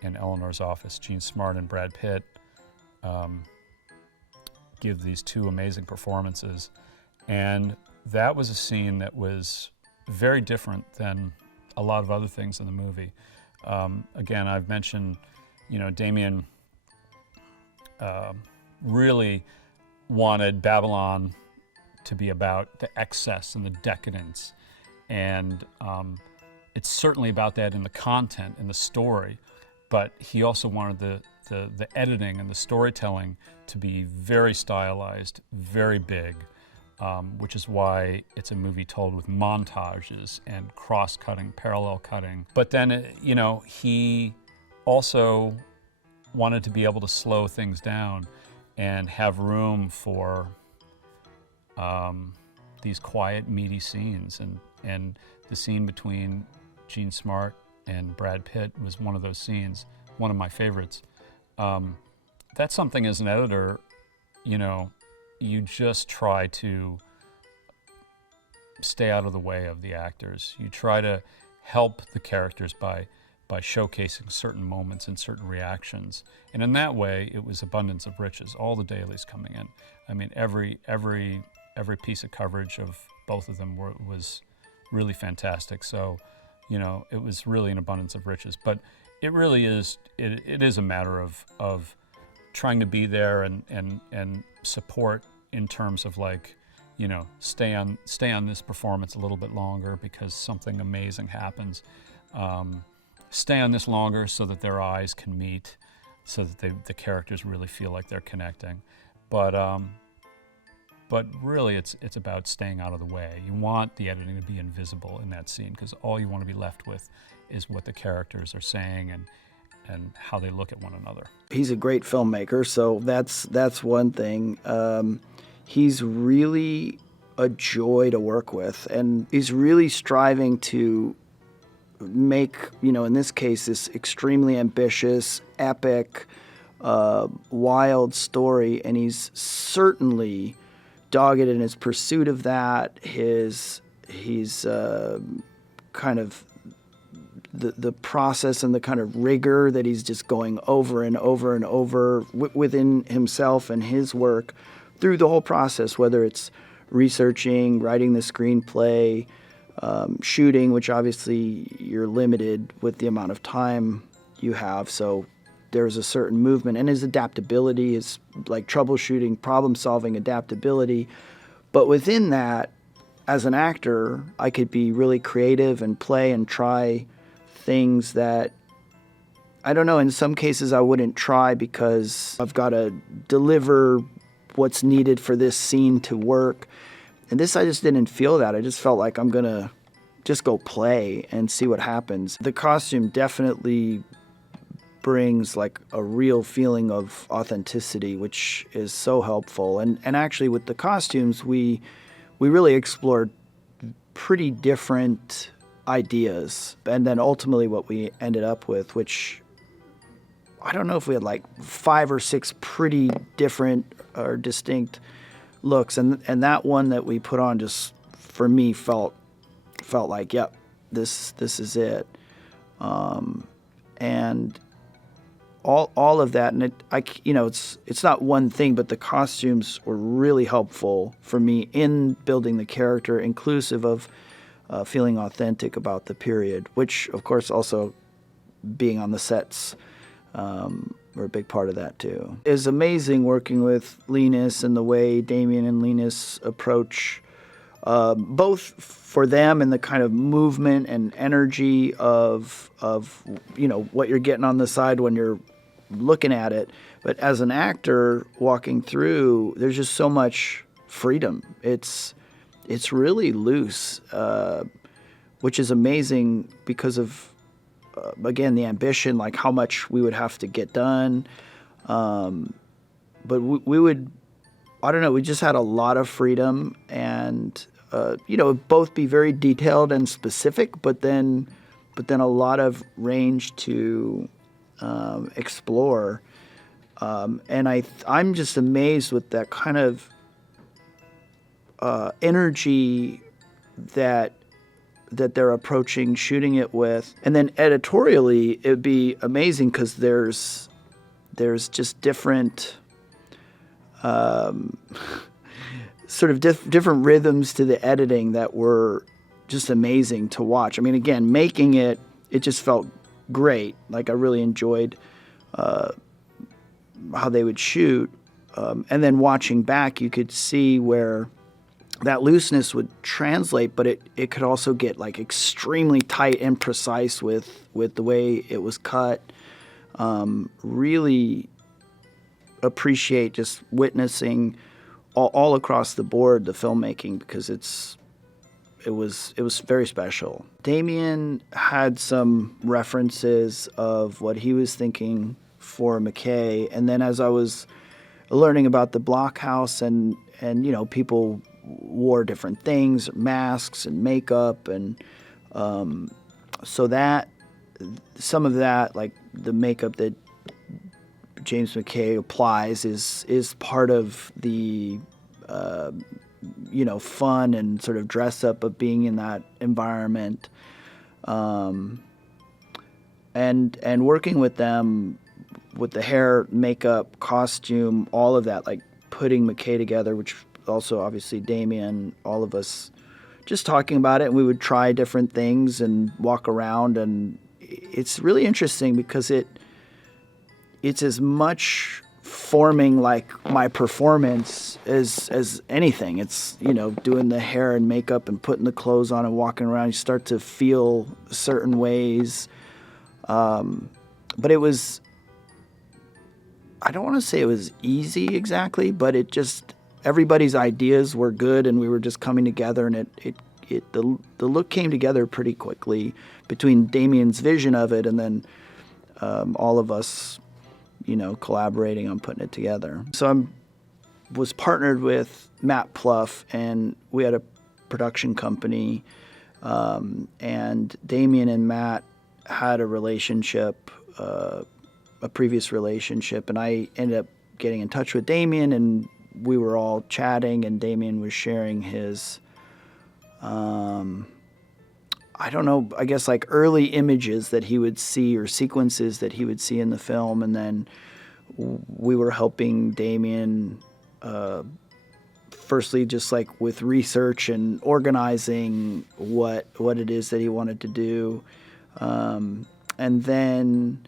in Eleanor's office. Gene Smart and Brad Pitt give these two amazing performances. And that was a scene that was very different than a lot of other things in the movie. Again, I've mentioned, you know, Damien really wanted Babylon to be about the excess and the decadence. And it's certainly about that in the content, in the story, but he also wanted the editing and the storytelling to be very stylized, very big, which is why it's a movie told with montages and cross-cutting, parallel cutting. But then, you know, he also wanted to be able to slow things down and have room for these quiet, meaty scenes. And the scene between Gene Smart and Brad Pitt was one of those scenes, one of my favorites. That's something as an editor, you know, you just try to stay out of the way of the actors. You try to help the characters by showcasing certain moments and certain reactions. And in that way, it was abundance of riches, all the dailies coming in. I mean, every piece of coverage of both of them was really fantastic. So, you know, it was really an abundance of riches. But it really is, it is a matter of trying to be there and support in terms of, like, you know, stay on this performance a little bit longer because something amazing happens. Stay on this longer so that their eyes can meet, so that the characters really feel like they're connecting. But really, it's about staying out of the way. You want the editing to be invisible in that scene because all you want to be left with is what the characters are saying and how they look at one another. He's a great filmmaker, so that's one thing. He's really a joy to work with, and he's really striving to make, you know, in this case, this extremely ambitious, epic, wild story, and he's certainly dogged in his pursuit of that. He's kind of the process and the kind of rigor that he's just going over and over and over within himself and his work through the whole process, whether it's researching, writing the screenplay, shooting, which obviously you're limited with the amount of time you have, so there's a certain movement, and his adaptability is like troubleshooting, problem-solving adaptability. But within that, as an actor, I could be really creative and play and try things that, I don't know, in some cases I wouldn't try because I've got to deliver what's needed for this scene to work. And this, I just didn't feel that. I just felt like I'm going to just go play and see what happens. The costume definitely brings like a real feeling of authenticity, which is so helpful. And actually with the costumes, we really explored pretty different ideas. And then ultimately what we ended up with, which I don't know if we had like 5 or 6 pretty different or distinct looks. And that one that we put on just, for me, felt like, yep, this is it. And all of that, and it's not one thing, but the costumes were really helpful for me in building the character, inclusive of feeling authentic about the period, which of course also being on the sets were a big part of that too. It's amazing working with Linus and the way Damien and Linus approach both for them and the kind of movement and energy of what you're getting on the side when you're looking at it. But as an actor walking through, there's just so much freedom. It's really loose, which is amazing because of again, the ambition, like how much we would have to get done. But we would, I don't know, we just had a lot of freedom and, both be very detailed and specific, but then a lot of range to explore. And I'm just amazed with that kind of energy that they're approaching shooting it with. And then editorially, it'd be amazing because there's just different sort of different rhythms to the editing that were just amazing to watch. I mean, again, making it just felt great. Like I really enjoyed how they would shoot. And then watching back, you could see where that looseness would translate, but it could also get like extremely tight and precise with the way it was cut. Really appreciate just witnessing all across the board the filmmaking because it was very special. Damien had some references of what he was thinking for McKay, and then as I was learning about the blockhouse and people wore different things, masks and makeup, and so that some of that, like the makeup that James McKay applies, is part of the fun and sort of dress up of being in that environment, and working with them with the hair, makeup, costume, all of that, like putting McKay together, which also obviously Damien, all of us just talking about it, and we would try different things and walk around, and it's really interesting because it's as much forming like my performance as anything. It's doing the hair and makeup and putting the clothes on and walking around, you start to feel certain ways, but it was, I don't want to say it was easy exactly, but it just, everybody's ideas were good, and we were just coming together, and the look came together pretty quickly between Damien's vision of it and then all of us, collaborating on putting it together. So I was partnered with Matt Pluff, and we had a production company, and Damien and Matt had a relationship, a previous relationship, and I ended up getting in touch with Damien, and we were all chatting, and Damien was sharing his, I don't know, I guess like early images that he would see or sequences that he would see in the film, and then we were helping Damien, firstly just like with research and organizing what it is that he wanted to do, and then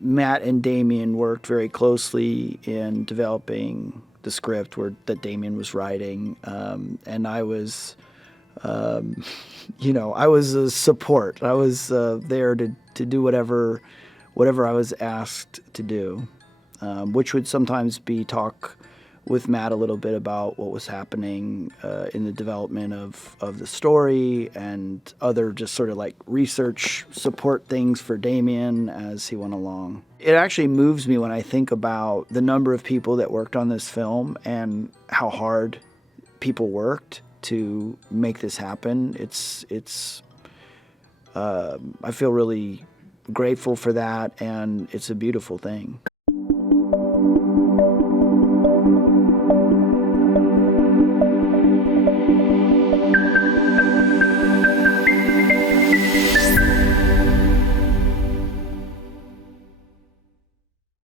Matt and Damien worked very closely in developing the script that Damien was writing, and I was, I was a support. I was there to do whatever I was asked to do, which would sometimes be talk with Matt a little bit about what was happening in the development of the story and other just sort of like research support things for Damien as he went along. It actually moves me when I think about the number of people that worked on this film and how hard people worked to make this happen. I feel really grateful for that, and it's a beautiful thing.